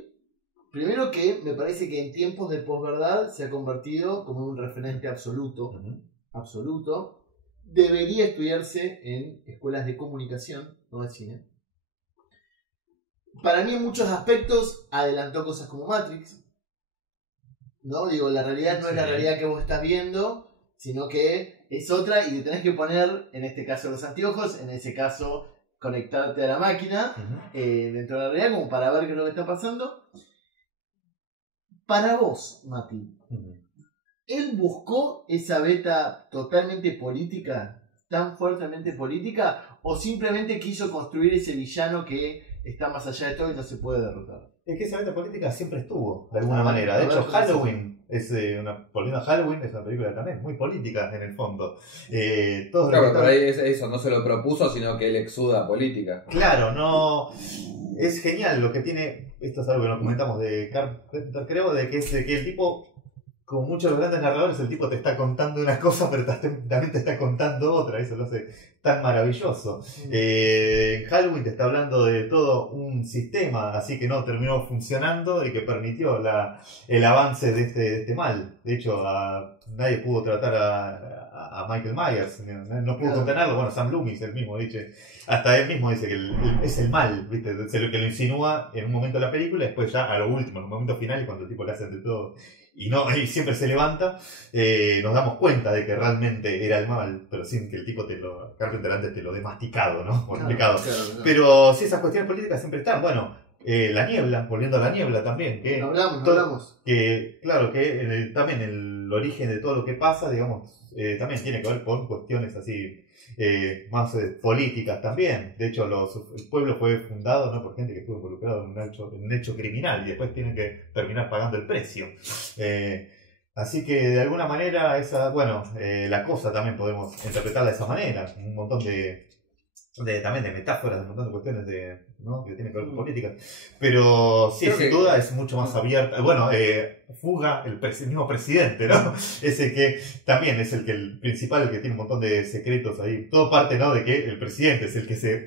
Primero que me parece que en tiempos de posverdad se ha convertido como un referente absoluto. Absoluto. Debería estudiarse en escuelas de comunicación, no de cine. Para mí en muchos aspectos adelantó cosas como Matrix. ¿No? Digo, la realidad no es la realidad que vos estás viendo, sino que es otra y te tenés que poner, en este caso los anteojos, en ese caso conectarte a la máquina, dentro de la realidad, como para ver qué es lo que está pasando. Para vos, Mati, ¿él buscó esa beta totalmente política, tan fuertemente política, o simplemente quiso construir ese villano que está más allá de todo y no se puede derrotar? Es que esa beta política siempre estuvo, de alguna manera. De hecho, Halloween, volviendo a Halloween, es una película también muy política en el fondo. Claro, por ahí eso, no se lo propuso, sino que él exuda política. Claro, no... Es genial lo que tiene, esto es algo que nos comentamos de Carpenter, creo, de que el tipo, como muchos de los grandes narradores, el tipo te está contando una cosa, pero también te está contando otra, eso lo hace tan maravilloso. En Halloween te está hablando de todo un sistema, así que no terminó funcionando y que permitió el avance de este mal. De hecho, nadie pudo tratar a Michael Myers, no pudo contenerlo. Bueno, Sam Loomis, el mismo, dice, hasta él mismo dice que es el mal, ¿viste? Es lo que lo insinúa en un momento de la película, y después ya a lo último, en un momento final, cuando el tipo le hace de todo y siempre se levanta, nos damos cuenta de que realmente era el mal, pero sin que el tipo Carpenter antes te lo dé masticado, ¿no? O explicado. Claro. Pero sí, esas cuestiones políticas siempre están. Bueno, la niebla, volviendo a la niebla también, que hablamos. Que claro, que también el origen de todo lo que pasa, digamos, también tiene que ver con cuestiones así más políticas también. De hecho, el pueblo fue fundado, ¿no?, por gente que estuvo involucrada en un hecho criminal y después tienen que terminar pagando el precio. Así que de alguna manera la cosa también podemos interpretarla de esa manera. Un montón también de metáforas, un montón de cuestiones ¿no?, que tienen que ver con políticas. Pero sí, sin duda es mucho más abierta. Bueno, Fuga, el mismo presidente, ¿no? Ese que también es el principal, el que tiene un montón de secretos ahí. Todo parte, ¿no?, de que el presidente es el que se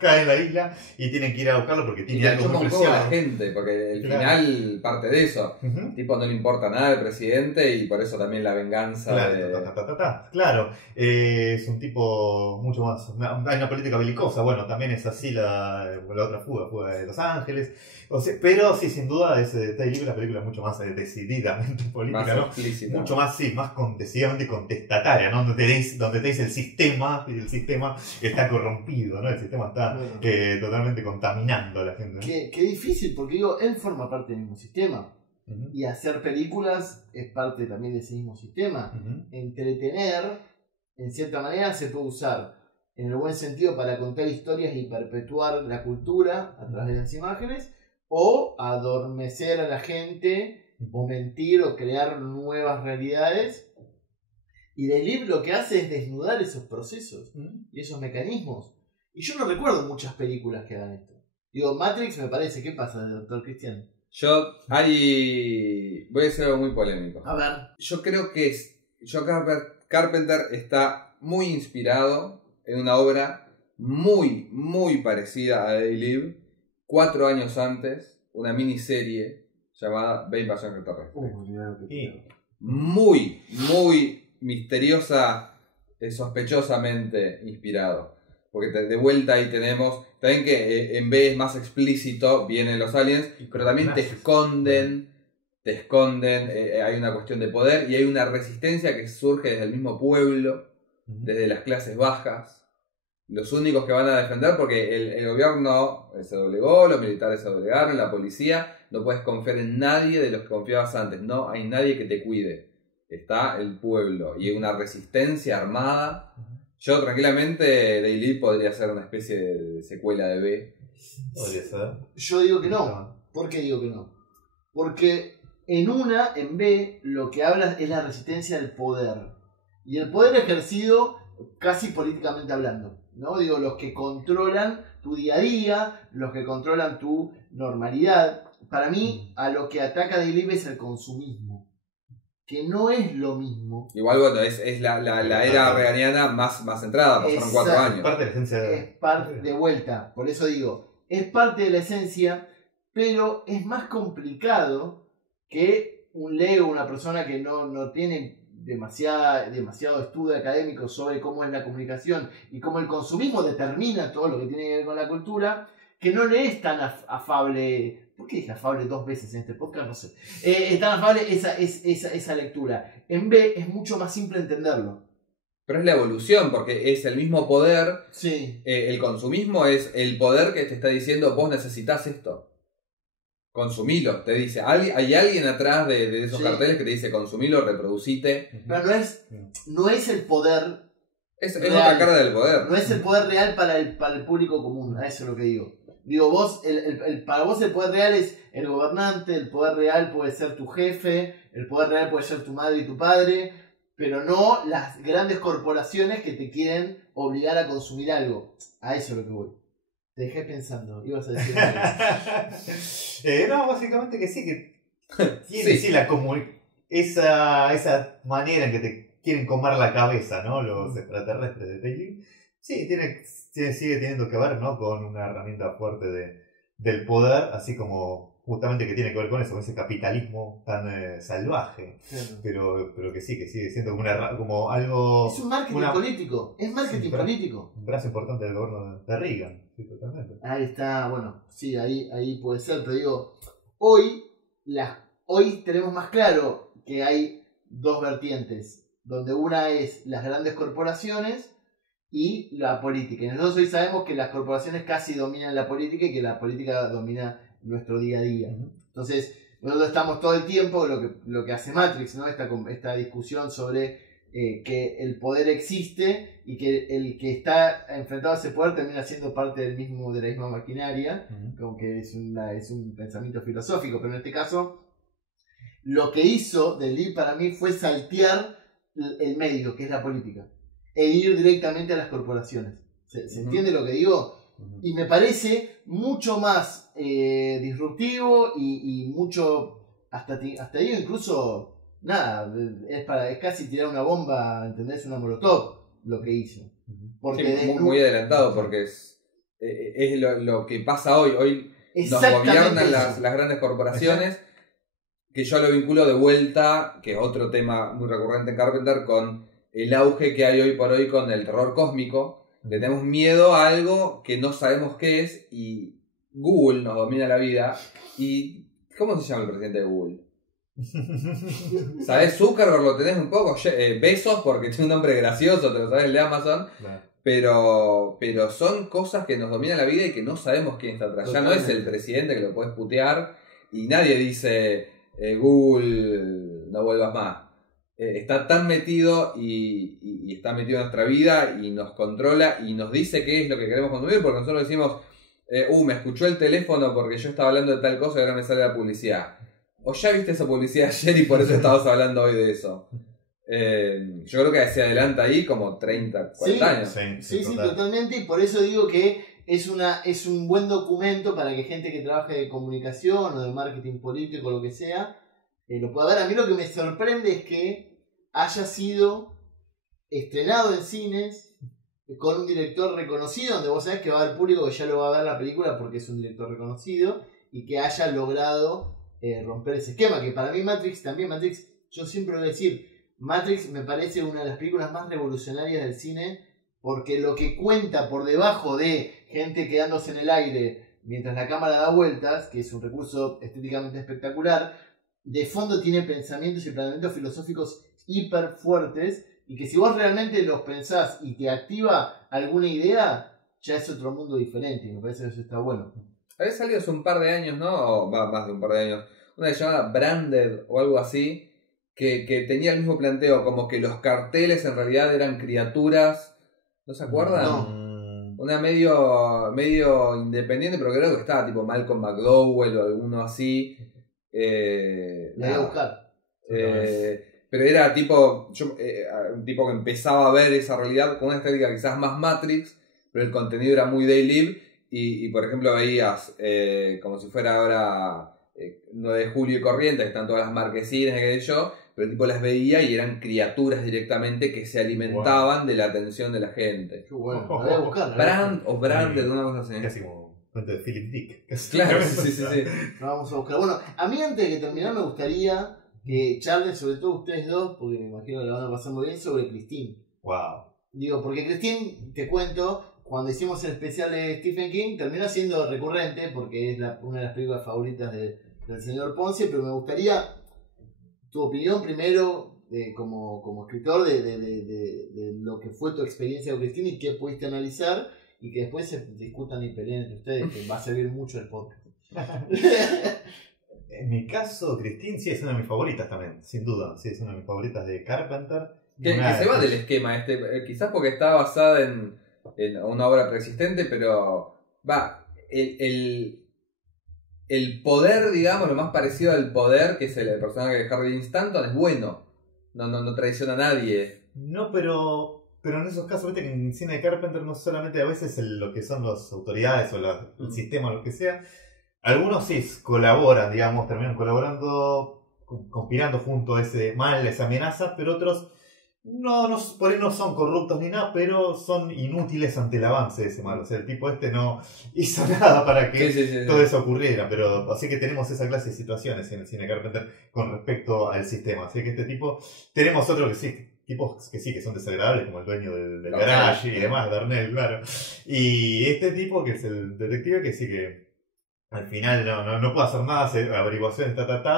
cae en la isla y tienen que ir a buscarlo porque tiene algo muy preciado. A la gente, porque el final parte de eso. Al tipo no le importa nada el presidente y por eso también la venganza. Claro, claro. Es un tipo mucho más. Hay una política belicosa. Bueno, también es así la otra fuga de Los Ángeles. Pero sí, sin duda, Tay Libre, la película es mucho más decididamente política, más, ¿no? Explícita. Mucho más, sí, más decididamente contestataria, ¿no? Donde te dice el sistema está corrompido, ¿no? El sistema está totalmente contaminando a la gente, ¿no? Qué difícil, porque digo, él forma parte del mismo sistema. Y hacer películas es parte también de ese mismo sistema. Entretener, en cierta manera, se puede usar en el buen sentido para contar historias y perpetuar la cultura a través de las imágenes, o adormecer a la gente, o mentir, o crear nuevas realidades. Y The Leap lo que hace es desnudar esos procesos y esos mecanismos. Y yo no recuerdo muchas películas que hagan esto. Digo, Matrix me parece. ¿Qué pasa, Dr. Cristian? Voy a decir algo muy polémico. A ver. Yo creo que Carpenter está muy inspirado en una obra muy, muy parecida a The Leap, 4 años antes, una miniserie llamada Invasión Extraterrestre. Muy, muy misteriosa, sospechosamente inspirado. Porque de vuelta ahí tenemos, también que en B es más explícito, vienen los aliens, pero también te esconden, hay una cuestión de poder y hay una resistencia que surge desde el mismo pueblo, desde las clases bajas. Los únicos que van a defender, porque el gobierno se doblegó, los militares se doblegaron, la policía, no puedes confiar en nadie de los que confiabas antes, no hay nadie que te cuide, está el pueblo y hay una resistencia armada. Yo tranquilamente The Leap podría ser una especie de secuela de B. Podría ser. Yo digo que no. ¿Por qué digo que no? Porque en B lo que habla es la resistencia al poder, y el poder ejercido casi políticamente hablando, ¿no? Digo, los que controlan tu día a día, los que controlan tu normalidad. Para mí, a lo que ataca The Leap es el consumismo, que no es lo mismo. Igual, bueno, es la era reaganiana más centrada, pasaron 4 años. Parte de la esencia es parte de vuelta, por eso digo, es parte de la esencia, pero es más complicado que un Leo, una persona que no tiene demasiado estudio académico sobre cómo es la comunicación y cómo el consumismo determina todo lo que tiene que ver con la cultura, que no le es tan afable. ¿Por qué dije afable 2 veces en este podcast? No sé. Es tan afable esa lectura. En B es mucho más simple entenderlo. Pero es la evolución, porque es el mismo poder. Sí. El consumismo es el poder que te está diciendo, vos necesitas esto. Consumilo, te dice. Hay alguien atrás de esos carteles que te dice, consumilo, reproducite. Pero no es el poder. Es otra cara del poder. No es el poder real para el público común, a eso es lo que digo. Digo, vos, para vos el poder real es el gobernante, el poder real puede ser tu jefe, el poder real puede ser tu madre y tu padre, pero no las grandes corporaciones que te quieren obligar a consumir algo. A eso es lo que voy. Te dejé pensando, ibas a decir algo. No, básicamente que sí, que tiene sí, esa manera en que te quieren comer la cabeza, ¿no? Los extraterrestres de Taylor. Sí, sigue teniendo que ver, ¿no? Con una herramienta fuerte del poder, así como justamente que tiene que ver con eso, con ese capitalismo tan salvaje. Claro. Pero que sí, que sigue siendo como algo... Es un marketing político, es marketing político. Un brazo importante del gobierno de Reagan, sí, totalmente. Ahí está, bueno, sí, ahí puede ser, pero digo, hoy tenemos más claro que hay 2 vertientes, donde una es las grandes corporaciones y la política. Y nosotros hoy sabemos que las corporaciones casi dominan la política y que la política domina nuestro día a día. Entonces, nosotros estamos todo el tiempo, lo que hace Matrix, ¿no? Esta discusión sobre que el poder existe y que el que está enfrentado a ese poder termina siendo parte de la misma maquinaria, como que es un pensamiento filosófico, pero en este caso, lo que hizo Deleuze para mí fue saltear el medio, que es la política, e ir directamente a las corporaciones. ¿Se entiende lo que digo? Y me parece mucho más disruptivo y mucho, hasta digo incluso, nada, es casi tirar una bomba, ¿entendés? Una molotov, lo que hizo. Porque sí, muy adelantado, porque es lo que pasa hoy. Hoy nos gobiernan las grandes corporaciones, que yo lo vinculo de vuelta, que es otro tema muy recurrente en Carpenter, con el auge que hay hoy por hoy con el terror cósmico. Le tenemos miedo a algo que no sabemos qué es y Google nos domina la vida. ¿Y cómo se llama el presidente de Google? ¿Sabés? Zuckerberg lo tenés un poco. Bezos porque tiene un nombre gracioso, te lo sabés, el de Amazon. Claro. Pero son cosas que nos dominan la vida y que no sabemos quién está atrás. Ya no es el presidente que lo puedes putear y nadie dice Google, no vuelvas más. Está tan metido y está metido en nuestra vida y nos controla y nos dice qué es lo que queremos consumir, porque nosotros decimos, me escuchó el teléfono porque yo estaba hablando de tal cosa y ahora me sale la publicidad. O ya viste esa publicidad ayer y por eso estabas hablando hoy de eso. Yo creo que se adelanta ahí como 30, 40 años. Sí, totalmente, y por eso digo que es un buen documento para que gente que trabaje de comunicación o de marketing político o lo que sea, lo pueda ver. A mí lo que me sorprende es que haya sido estrenado en cines con un director reconocido, donde vos sabés que va a haber público que ya lo va a ver la película porque es un director reconocido, y que haya logrado romper ese esquema, que para mí Matrix, yo siempre voy a decir, Matrix me parece una de las películas más revolucionarias del cine, porque lo que cuenta por debajo de gente quedándose en el aire mientras la cámara da vueltas, que es un recurso estéticamente espectacular, de fondo tiene pensamientos y planteamientos filosóficos hiper fuertes, y que si vos realmente los pensás y te activa alguna idea, ya es otro mundo diferente, y me parece que eso está bueno. Había salido hace un par de años, ¿no? O más de un par de años, una que se llamaba Branded o algo así, que tenía el mismo planteo, como que los carteles en realidad eran criaturas, ¿no se acuerdan? No. Una medio independiente, pero creo que estaba tipo Malcolm McDowell o alguno así. La voy a buscar. Pero era tipo un tipo que empezaba a ver esa realidad con una estética quizás más Matrix, pero el contenido era muy They Live y por ejemplo veías como si fuera ahora 9 de julio y Corrientes, que están todas las marquesinas y qué sé yo, pero el tipo las veía y eran criaturas directamente que se alimentaban de la atención de la gente. Qué bueno, la voy a buscar. Brand o Branded, una cosa así. Casi como cuento de Philip Dick. Claro, sí. Lo vamos a buscar. Bueno, a mí antes de terminar me gustaría que charlen, sobre todo ustedes dos, porque me imagino que la van a pasar muy bien, sobre Christine. Wow. Digo, porque Christine, te cuento, cuando hicimos el especial de Stephen King, terminó siendo recurrente, porque es una de las películas favoritas del señor Ponce, pero me gustaría tu opinión primero, como escritor, de lo que fue tu experiencia con Christine y qué pudiste analizar, y que después se discutan y peleen entre ustedes, que va a servir mucho el podcast. En mi caso, Christine sí es una de mis favoritas también, sin duda. Sí, es una de mis favoritas de Carpenter. Que se va del esquema quizás porque está basada en una obra preexistente, pero el poder, digamos, lo más parecido al poder, que es el personaje de Harvey Dean Stanton, es bueno. No traiciona a nadie. No, pero en esos casos, viste que en cine de Carpenter no solamente a veces lo que son las autoridades o el sistema o lo que sea, algunos sí colaboran, digamos, terminan colaborando, conspirando junto a ese mal, a esa amenaza, pero otros no, por ahí no son corruptos ni nada, pero son inútiles ante el avance de ese mal. O sea, el tipo no hizo nada para que todo eso ocurriera. Pero así que tenemos esa clase de situaciones en el cine Carpenter con respecto al sistema. Así que este tipo, tenemos otro que sí, tipos que sí, que son desagradables, como el dueño del garage y demás, Darnell, claro. Y este tipo, que es el detective, que sí que al final no puede hacer nada, hace averiguaciones,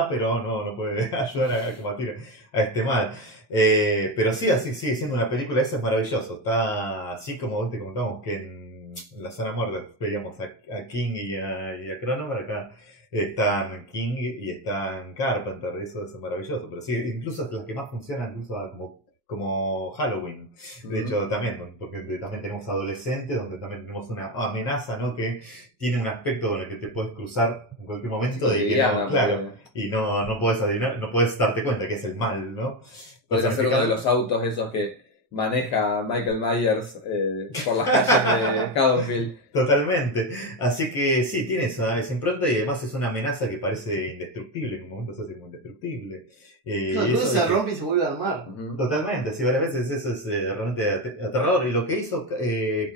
pero no puede ayudar a combatir a este mal. Pero sí, así sigue siendo una película, eso es maravilloso. Está así como te contamos que en La Zona Muerta veíamos a King y a Cronenberg, acá están King y están Carpenter, eso es maravilloso. Pero sí, incluso las que más funcionan, incluso como Halloween. De hecho, también, porque también tenemos adolescentes, donde también tenemos una amenaza, ¿no? Que tiene un aspecto con el que te puedes cruzar en cualquier momento y no puedes adivinar, no puedes darte cuenta que es el mal, ¿no? Puede ser uno de los autos esos que maneja Michael Myers por las calles de Haddonfield. Totalmente. Así que sí, tiene esa impronta y además es una amenaza que parece indestructible, en un momento se hace como indestructible. Entonces se rompe y se vuelve a armar. Totalmente, sí, varias veces eso es realmente aterrador. Y lo que hizo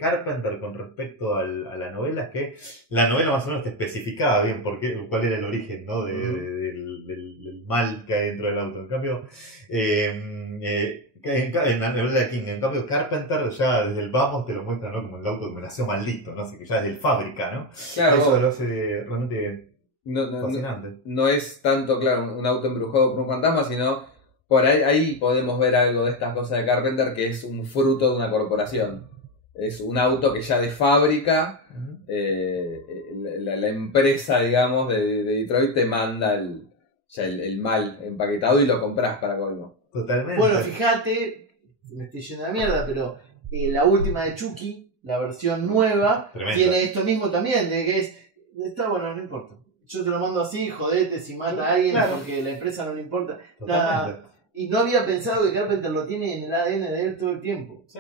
Carpenter con respecto a la novela es que la novela más o menos te especificaba bien cuál era el origen, ¿no? del mal que hay dentro del auto. En cambio, en la novela de King, en cambio Carpenter ya desde el vamos te lo muestra, ¿no? Como el auto que me nació maldito, ¿no? Así que ya desde el fábrica, ¿no? Claro, eso lo hace realmente fascinante. No es tanto, claro, un auto embrujado por un fantasma, sino por ahí podemos ver algo de estas cosas de Carpenter, que es un fruto de una corporación. Es un auto que ya de fábrica, la empresa, digamos, de Detroit te manda el mal empaquetado y lo compras para colmo. Totalmente. Bueno, fíjate, me estoy yendo a la mierda, pero la última de Chucky, la versión nueva, tremenda, tiene esto mismo también, de que está bueno, no importa. Yo te lo mando así, jodete si mata a alguien, claro, porque la empresa no le importa. Y no había pensado que Carpenter lo tiene en el ADN de él todo el tiempo. Sí.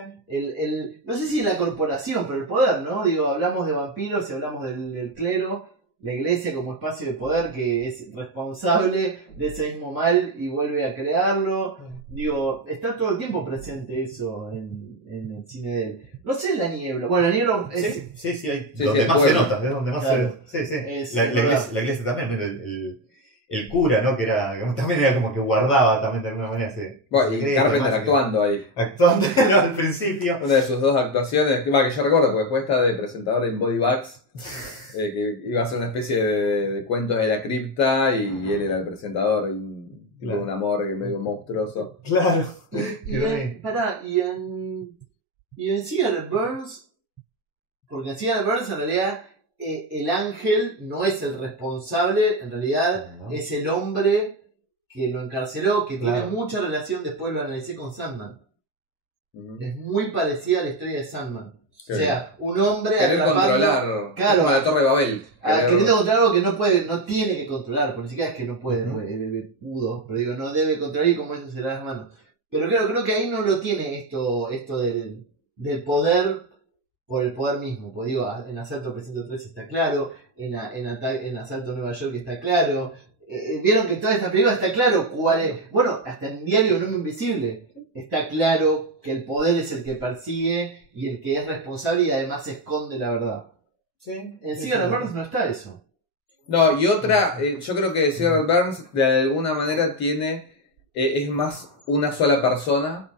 No sé si la corporación, pero el poder, ¿no? Digo, hablamos de vampiros y hablamos del clero, la iglesia como espacio de poder que es responsable de ese mismo mal y vuelve a crearlo. Digo, está todo el tiempo presente eso en el cine de él. No sé, La Niebla. Bueno, La Niebla es... Sí, hay donde más se nota, es donde más claro, se... Sí. La iglesia también, el cura, ¿no? Que también era como que guardaba también de alguna manera bueno, y Carpenter actuando ahí. Actuando, ¿no? Al principio. Una de sus dos actuaciones, que yo recuerdo, porque después está de presentador en Body Bags, que iba a ser una especie de cuentos de la cripta y él era el presentador. Y un amor que medio monstruoso. Claro. Y en Cigarette Burns, porque en Cigarette Burns en realidad el ángel no es el responsable, en realidad es el hombre que lo encarceló, que tiene mucha relación, después lo analicé con Sandman. Es muy parecida a la historia de Sandman. O sea, un hombre querer controlar, claro, como la Torre de Babel. Queriendo controlar algo que no puede, no tiene que controlar, porque ni siquiera es que no puede, pudo, pero digo, no debe controlar y como eso se le da las manos. Pero claro, creo que ahí no lo tiene esto del poder por el poder mismo. Pues digo, en Asalto 303 está claro, en Asalto Nueva York está claro. Vieron que toda esta película está claro cuál es. Bueno, hasta en Diario Un Hombre Invisible está claro que el poder es el que persigue y el que es responsable y además esconde la verdad. Sí. En Cigarette Burns no está eso. No, y otra, yo creo que Cigarette Burns de alguna manera es más una sola persona,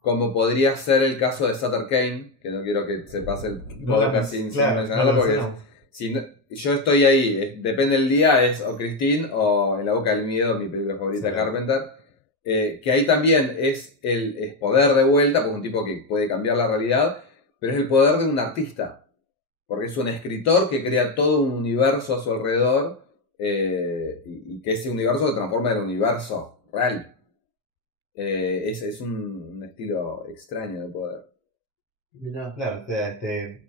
como podría ser el caso de Sutter Kane, que no quiero que se pase el podcast sin mencionarlo, porque yo estoy ahí, depende del día, es o Christine o En la boca del miedo, mi película favorita de Carpenter, que ahí también es poder de vuelta, porque es un tipo que puede cambiar la realidad, pero es el poder de un artista. Porque es un escritor que crea todo un universo a su alrededor y que ese universo se transforma en un universo real. Es un estilo extraño de poder. Mirá. Claro, o sea,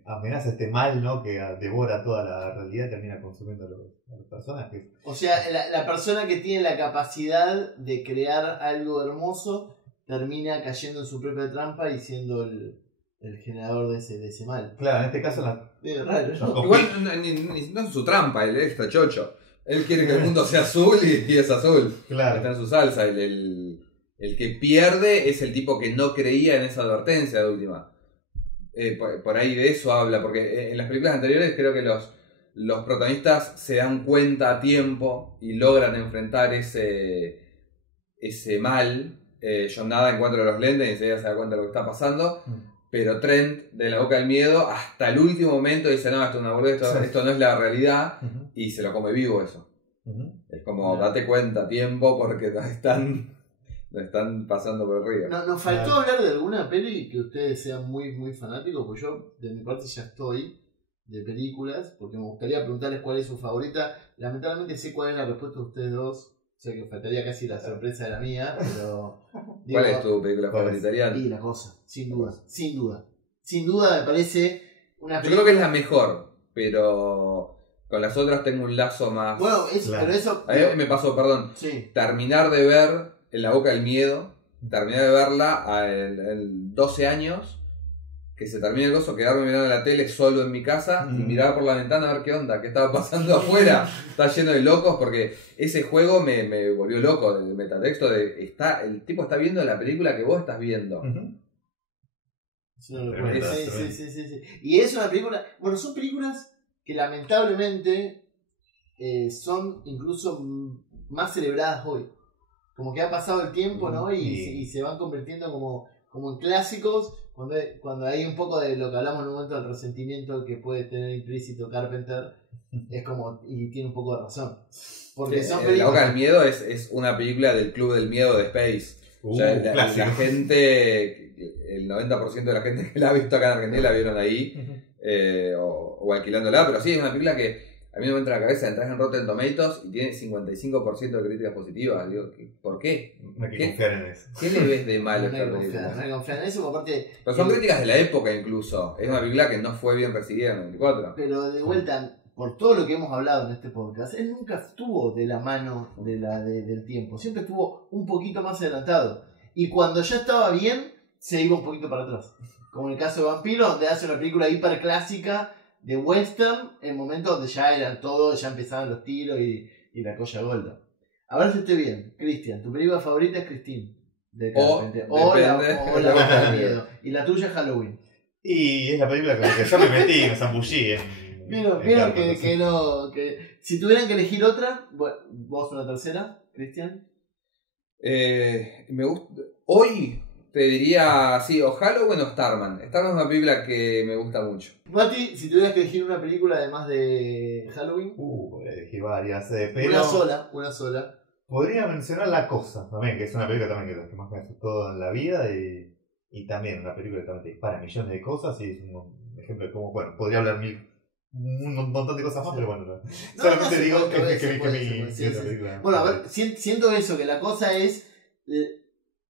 amenaza mal, ¿no? Que devora toda la realidad y termina consumiendo a los personajes. O sea, la persona que tiene la capacidad de crear algo hermoso termina cayendo en su propia trampa y siendo el generador de ese mal. Claro, en este caso Es raro, ¿no? Igual no es su trampa, él está chocho. Él quiere que el mundo sea azul y es azul. Claro. Está en su salsa. El que pierde es el tipo que no creía en esa advertencia de última. Por ahí de eso habla, porque en las películas anteriores creo que los protagonistas se dan cuenta a tiempo y logran enfrentar ese mal. John Nada encuentra los lentes y enseguida se da cuenta de lo que está pasando. Pero Trent, de La boca del miedo, hasta el último momento dice, no, esto es una boludez, esto no es la realidad, y se lo come vivo eso. Es como, date cuenta a tiempo porque nos están pasando por el río. Nos faltó hablar de alguna peli que ustedes sean muy, muy fanáticos, porque yo de mi parte ya estoy de películas, porque me gustaría preguntarles cuál es su favorita. Lamentablemente sé cuál es la respuesta de ustedes dos. O sea que faltaría casi la sorpresa de la mía, pero... ¿Cuál es tu película favorita, Arián? Y La Cosa, sin duda. Sin duda me parece una película... Yo creo que es la mejor, pero con las otras tengo un lazo más... Bueno, pero eso... A mí me pasó, perdón, terminar de ver En la boca del miedo, terminar de verla a 12 años, que se termina el gozo, quedarme mirando la tele solo en mi casa y mirar por la ventana a ver qué onda, qué estaba pasando afuera. Está lleno de locos porque ese juego me volvió loco, el metatexto de el tipo está viendo la película que vos estás viendo. Sí. Y es una película... Bueno, son películas que lamentablemente son incluso más celebradas hoy. Como que ha pasado el tiempo, ¿no? Y se van convirtiendo como en clásicos, cuando hay un poco de lo que hablamos en un momento del resentimiento que puede tener implícito Carpenter, es como, y tiene un poco de razón. Porque son películas... La boca del miedo es una película del Club del Miedo de Space. La gente, el 90% de la gente que la ha visto acá en Argentina la vieron ahí, o alquilándola, pero sí, es una película que a mí no me entra en la cabeza. Entras en Rotten Tomatoes y tiene 55% de críticas positivas. Digo, ¿por qué? No hay que confiar en eso. ¿Qué le ves de malo a esta película? No hay que confiar en eso, aparte... Pero son críticas de la época incluso. Es una película que no fue bien recibida en el 94. Pero de vuelta, por todo lo que hemos hablado en este podcast, él nunca estuvo de la mano del tiempo. Siempre estuvo un poquito más adelantado. Y cuando ya estaba bien, se iba un poquito para atrás. Como en el caso de Vampiro, donde hace una película hiper clásica de western, en momentos donde ya eran todo, ya empezaban los tiros y la colla golda. A ver si estoy bien. Cristian, tu película favorita es Christine, de Carpenter. O La boca del miedo. Y la tuya es Halloween. Y es la película con la que yo me metí, me zambullí. Vieron que si tuvieran que elegir otra, vos una tercera, Cristian. Me gusta. Hoy te diría, sí, o Halloween o Starman. Starman es una película que me gusta mucho. Mati, si tuvieras que elegir una película además de Halloween. Podría elegir varias, pero... Una sola. Podría mencionar La Cosa también, que es una película también que más me asustó en la vida y también una película que también te dispara millones de cosas y es un ejemplo de cómo, bueno, podría hablar un montón de cosas más, pero bueno, solamente digo que mi película. Bueno, a ver, siento eso, que La Cosa es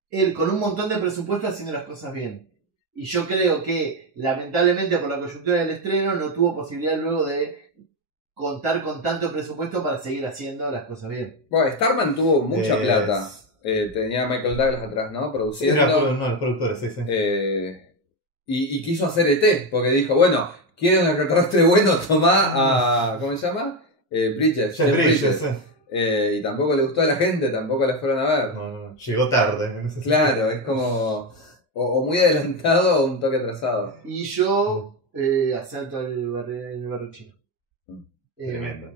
él con un montón de presupuesto haciendo las cosas bien. Y yo creo que, lamentablemente, por la coyuntura del estreno, no tuvo posibilidad luego de contar con tanto presupuesto para seguir haciendo las cosas bien. Bueno, Starman tuvo mucha plata. Tenía a Michael Douglas atrás, ¿no? Produciendo. Era uno de los productores, sí. Y quiso hacer ET, porque dijo, bueno, ¿quieren un extraterrestre bueno? Tomá a... ¿Cómo se llama? Bridges. Y tampoco le gustó a la gente, tampoco la fueron a ver. No, llegó tarde. Claro, es como... O muy adelantado o un toque atrasado. Y yo Asalto en el barrio chino. Tremendo.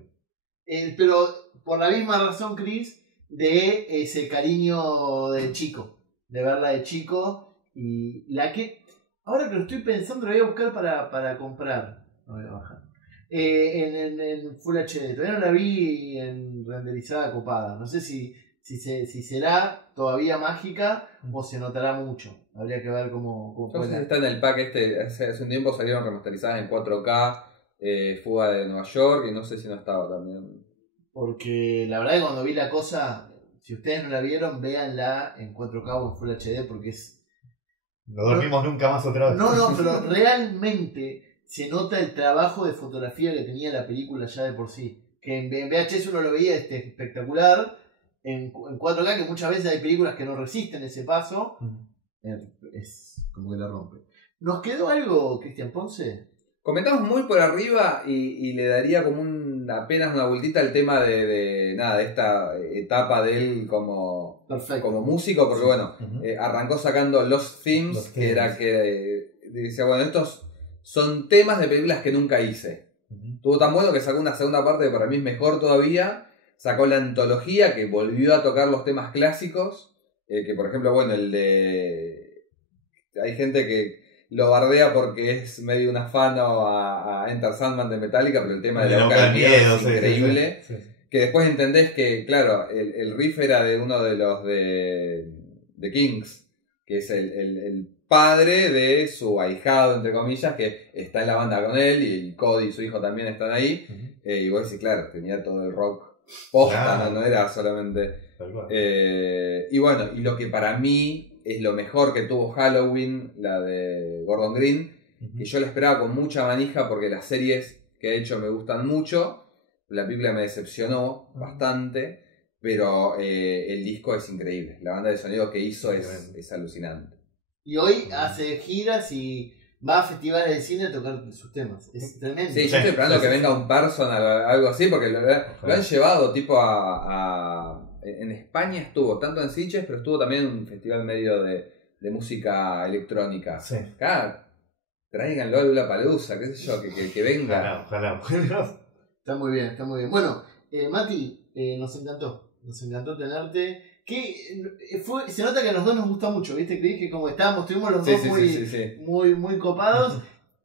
Pero por la misma razón, Chris, de ese cariño de chico, de verla de chico, y la que, ahora que lo estoy pensando, la voy a buscar para comprar. No voy a bajar. En Full HD, todavía no la vi en renderizada copada. No sé si será todavía mágica o se notará mucho. Habría que ver cómo No sé si está en el pack hace un tiempo salieron remasterizadas en 4K, Fuga de Nueva York, y no sé si no estaba también. Porque la verdad que cuando vi la cosa, si ustedes no la vieron, véanla en 4K o en Full HD porque es... No dormimos nunca más otra vez. No, pero realmente se nota el trabajo de fotografía que tenía la película ya de por sí. Que en VHS uno lo veía espectacular, en 4K que muchas veces hay películas que no resisten ese paso, es como que la rompe. ¿Nos quedó algo, Cristian Ponce? Comentamos muy por arriba y le daría como apenas una vueltita al tema de esta etapa de él como músico, porque bueno, arrancó sacando Lost Themes, que era que decía, bueno, estos son temas de películas que nunca hice. Estuvo tan bueno que sacó una segunda parte que para mí es mejor todavía, sacó la antología que volvió a tocar los temas clásicos, que por ejemplo, bueno, el de... Hay gente que lo bardea porque es medio un afano a Enter Sandman de Metallica, pero el tema de la boca del miedo es increíble. Sí. Que después entendés que, claro, el riff era de uno de los de Kings, que es el padre de su ahijado, entre comillas, que está en la banda con él, y Cody y su hijo también están ahí. Y vos decís, claro, tenía todo el rock posta, no era solamente... y bueno, y lo que para mí es lo mejor que tuvo Halloween, la de Gordon Green, que yo la esperaba con mucha manija porque las series que ha hecho me gustan mucho, la película me decepcionó bastante, pero el disco es increíble, la banda de sonido que hizo es alucinante. Y hoy hace giras y va a festivales de cine a tocar sus temas, es tremendo. Sí, yo estoy esperando que venga un personal o algo así, porque lo han llevado tipo en España estuvo, tanto en Sitges, pero estuvo también en un festival medio de música electrónica. Sí. Acá, tráiganlo a Lollapalooza, qué sé yo, que venga. Ojalá. Está muy bien. Bueno, Mati, nos encantó tenerte. Se nota que a los dos nos gusta mucho, ¿viste? Creí que como estuvimos los dos muy copados.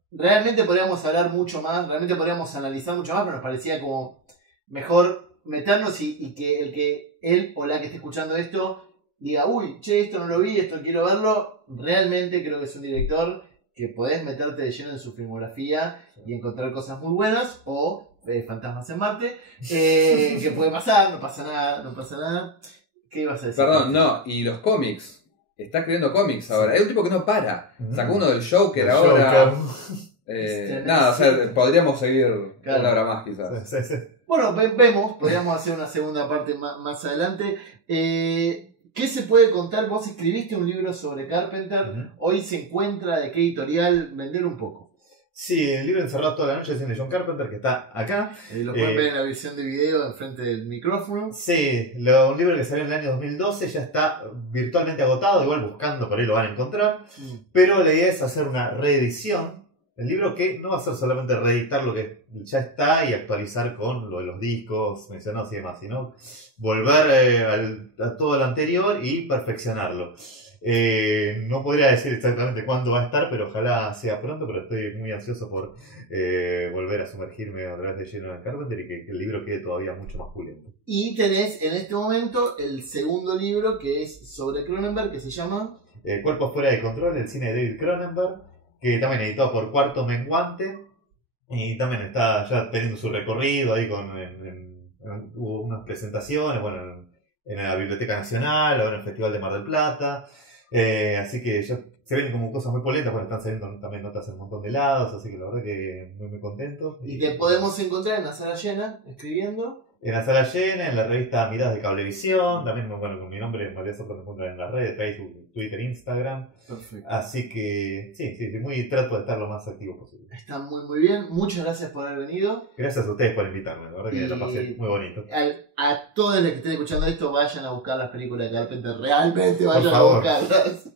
Realmente podríamos hablar mucho más, realmente podríamos analizar mucho más, pero nos parecía como mejor meternos y que él o la que esté escuchando esto diga, uy, che, esto no lo vi, esto quiero verlo. Realmente creo que es un director que podés meterte de lleno en su filmografía y encontrar cosas muy buenas, o Fantasmas en Marte, que puede pasar, no pasa nada. ¿Qué ibas a decir? Perdón, no, y los cómics. Está escribiendo cómics ahora. Es un tipo que no para. Sacó uno del Joker ahora. Nada, o sea, podríamos seguir una hora más quizás. Sí. Bueno, vemos, podríamos hacer una segunda parte más adelante. ¿Qué se puede contar? Vos escribiste un libro sobre Carpenter. Hoy se encuentra, ¿de qué editorial? Vender un poco. Sí, el libro Encerrado toda la noche es de John Carpenter, que está acá. Lo pueden ver en la visión de video enfrente del micrófono. Sí, un libro que salió en el año 2012, ya está virtualmente agotado, igual buscando por ahí lo van a encontrar. Pero la idea es hacer una reedición del libro, que no va a ser solamente reeditar lo que ya está y actualizar con lo de los discos mencionados y demás, sino volver a todo lo anterior y perfeccionarlo. No podría decir exactamente cuándo va a estar, pero ojalá sea pronto, pero estoy muy ansioso por volver a sumergirme otra vez de lleno en Carpenter y que el libro quede todavía mucho más pulento. Y tenés en este momento el segundo libro, que es sobre Cronenberg, que se llama Cuerpos fuera de control, el cine de David Cronenberg, que también editado por Cuarto Menguante, y también está ya teniendo su recorrido ahí hubo unas presentaciones, bueno, en la Biblioteca Nacional, ahora en el Festival de Mar del Plata. Así que ya se ven como cosas muy polentas, bueno, están saliendo también notas en un montón de lados, así que la verdad que muy contento. Y te podemos encontrar en la sala llena, escribiendo. En la sala llena, en la revista Miradas de Cablevisión, también con mi nombre, María Soto, me encuentran en las redes, Facebook, Twitter, Instagram. Perfecto. Así que sí, trato de estar lo más activo posible. Está muy bien, muchas gracias por haber venido. Gracias a ustedes por invitarme, la verdad que la pasé muy bonito. A todos los que estén escuchando esto, vayan a buscar las películas de Carpenter, realmente vayan a buscarlas.